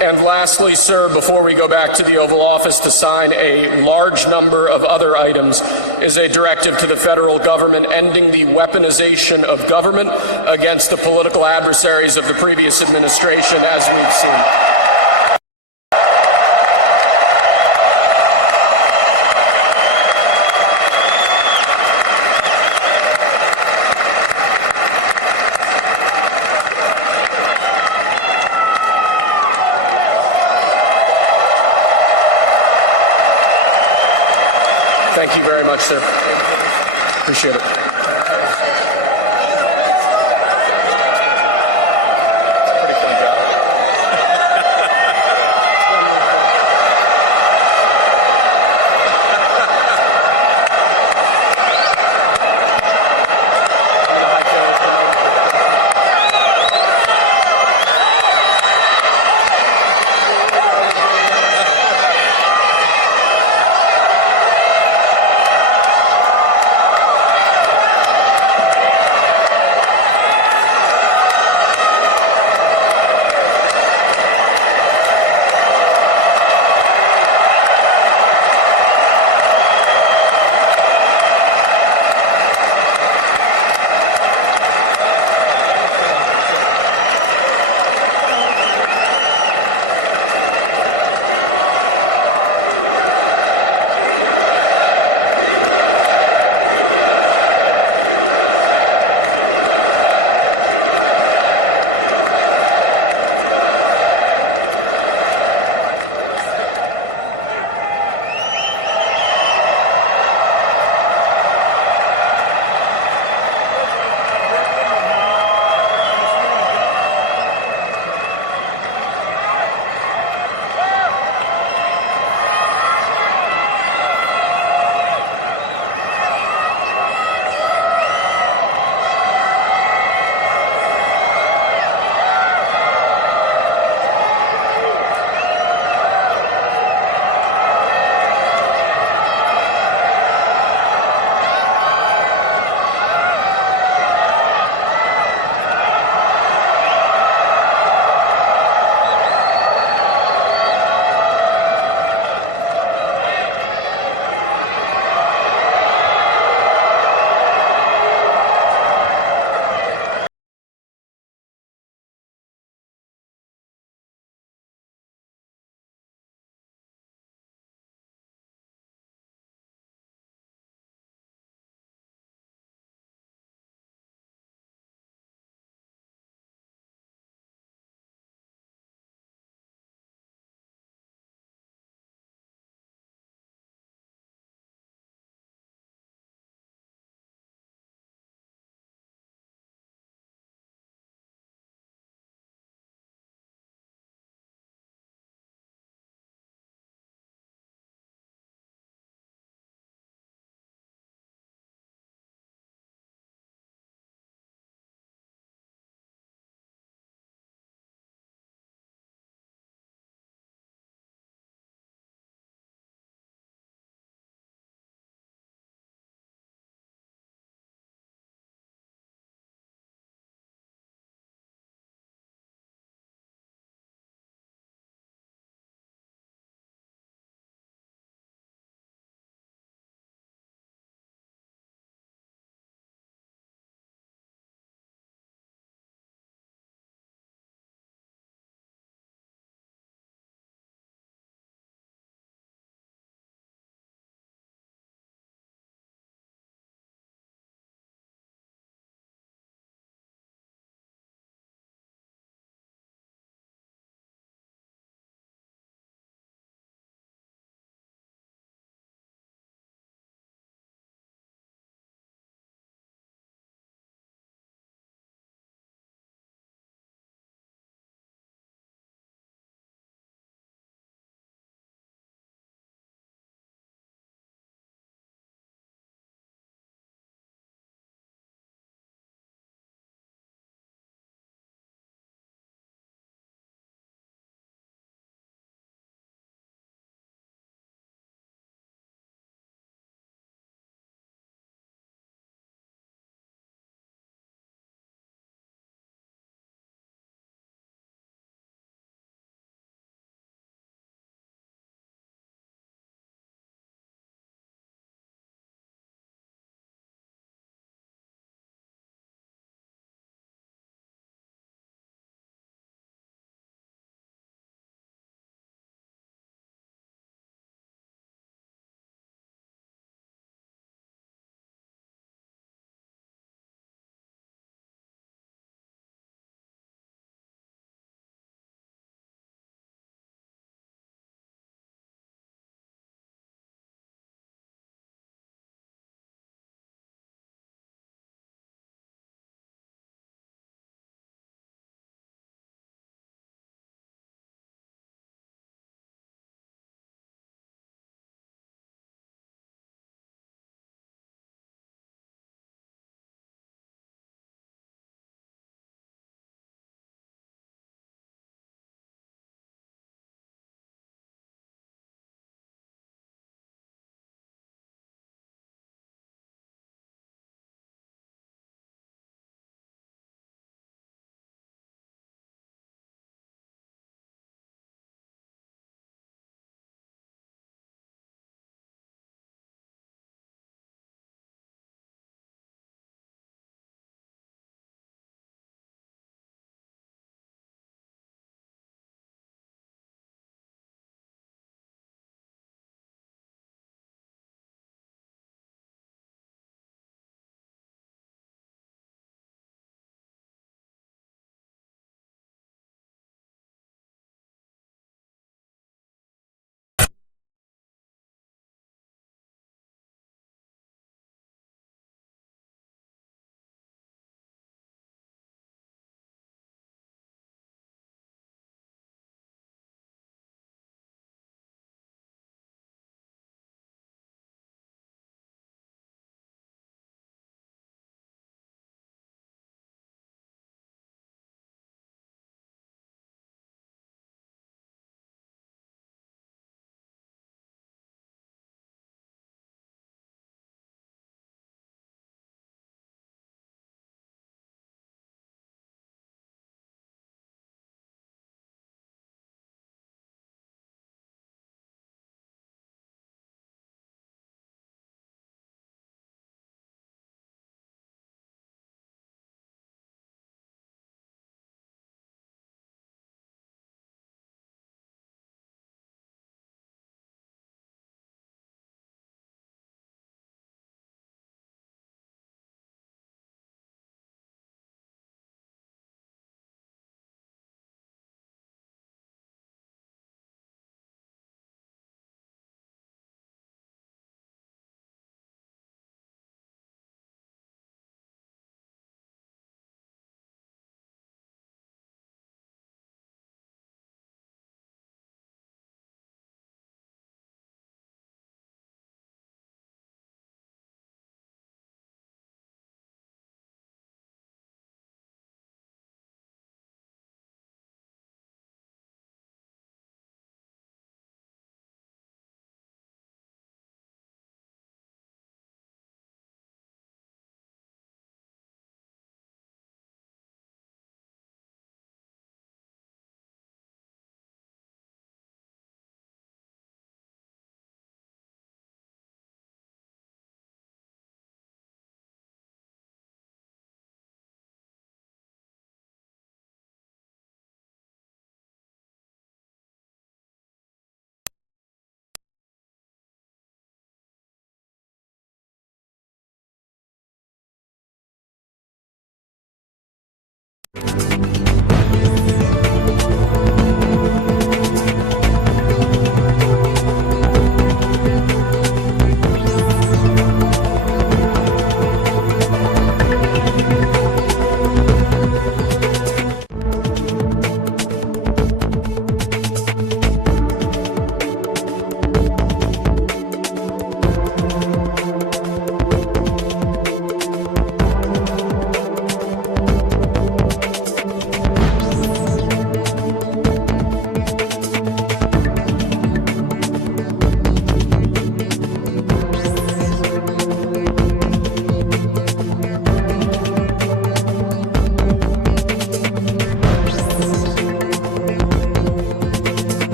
And lastly, sir, before we go back to the Oval Office to sign a large number of other items, is a directive to the federal government ending the weaponization of government against the political adversaries of the previous administration, as we've seen. Thank you very much, sir. Appreciate it.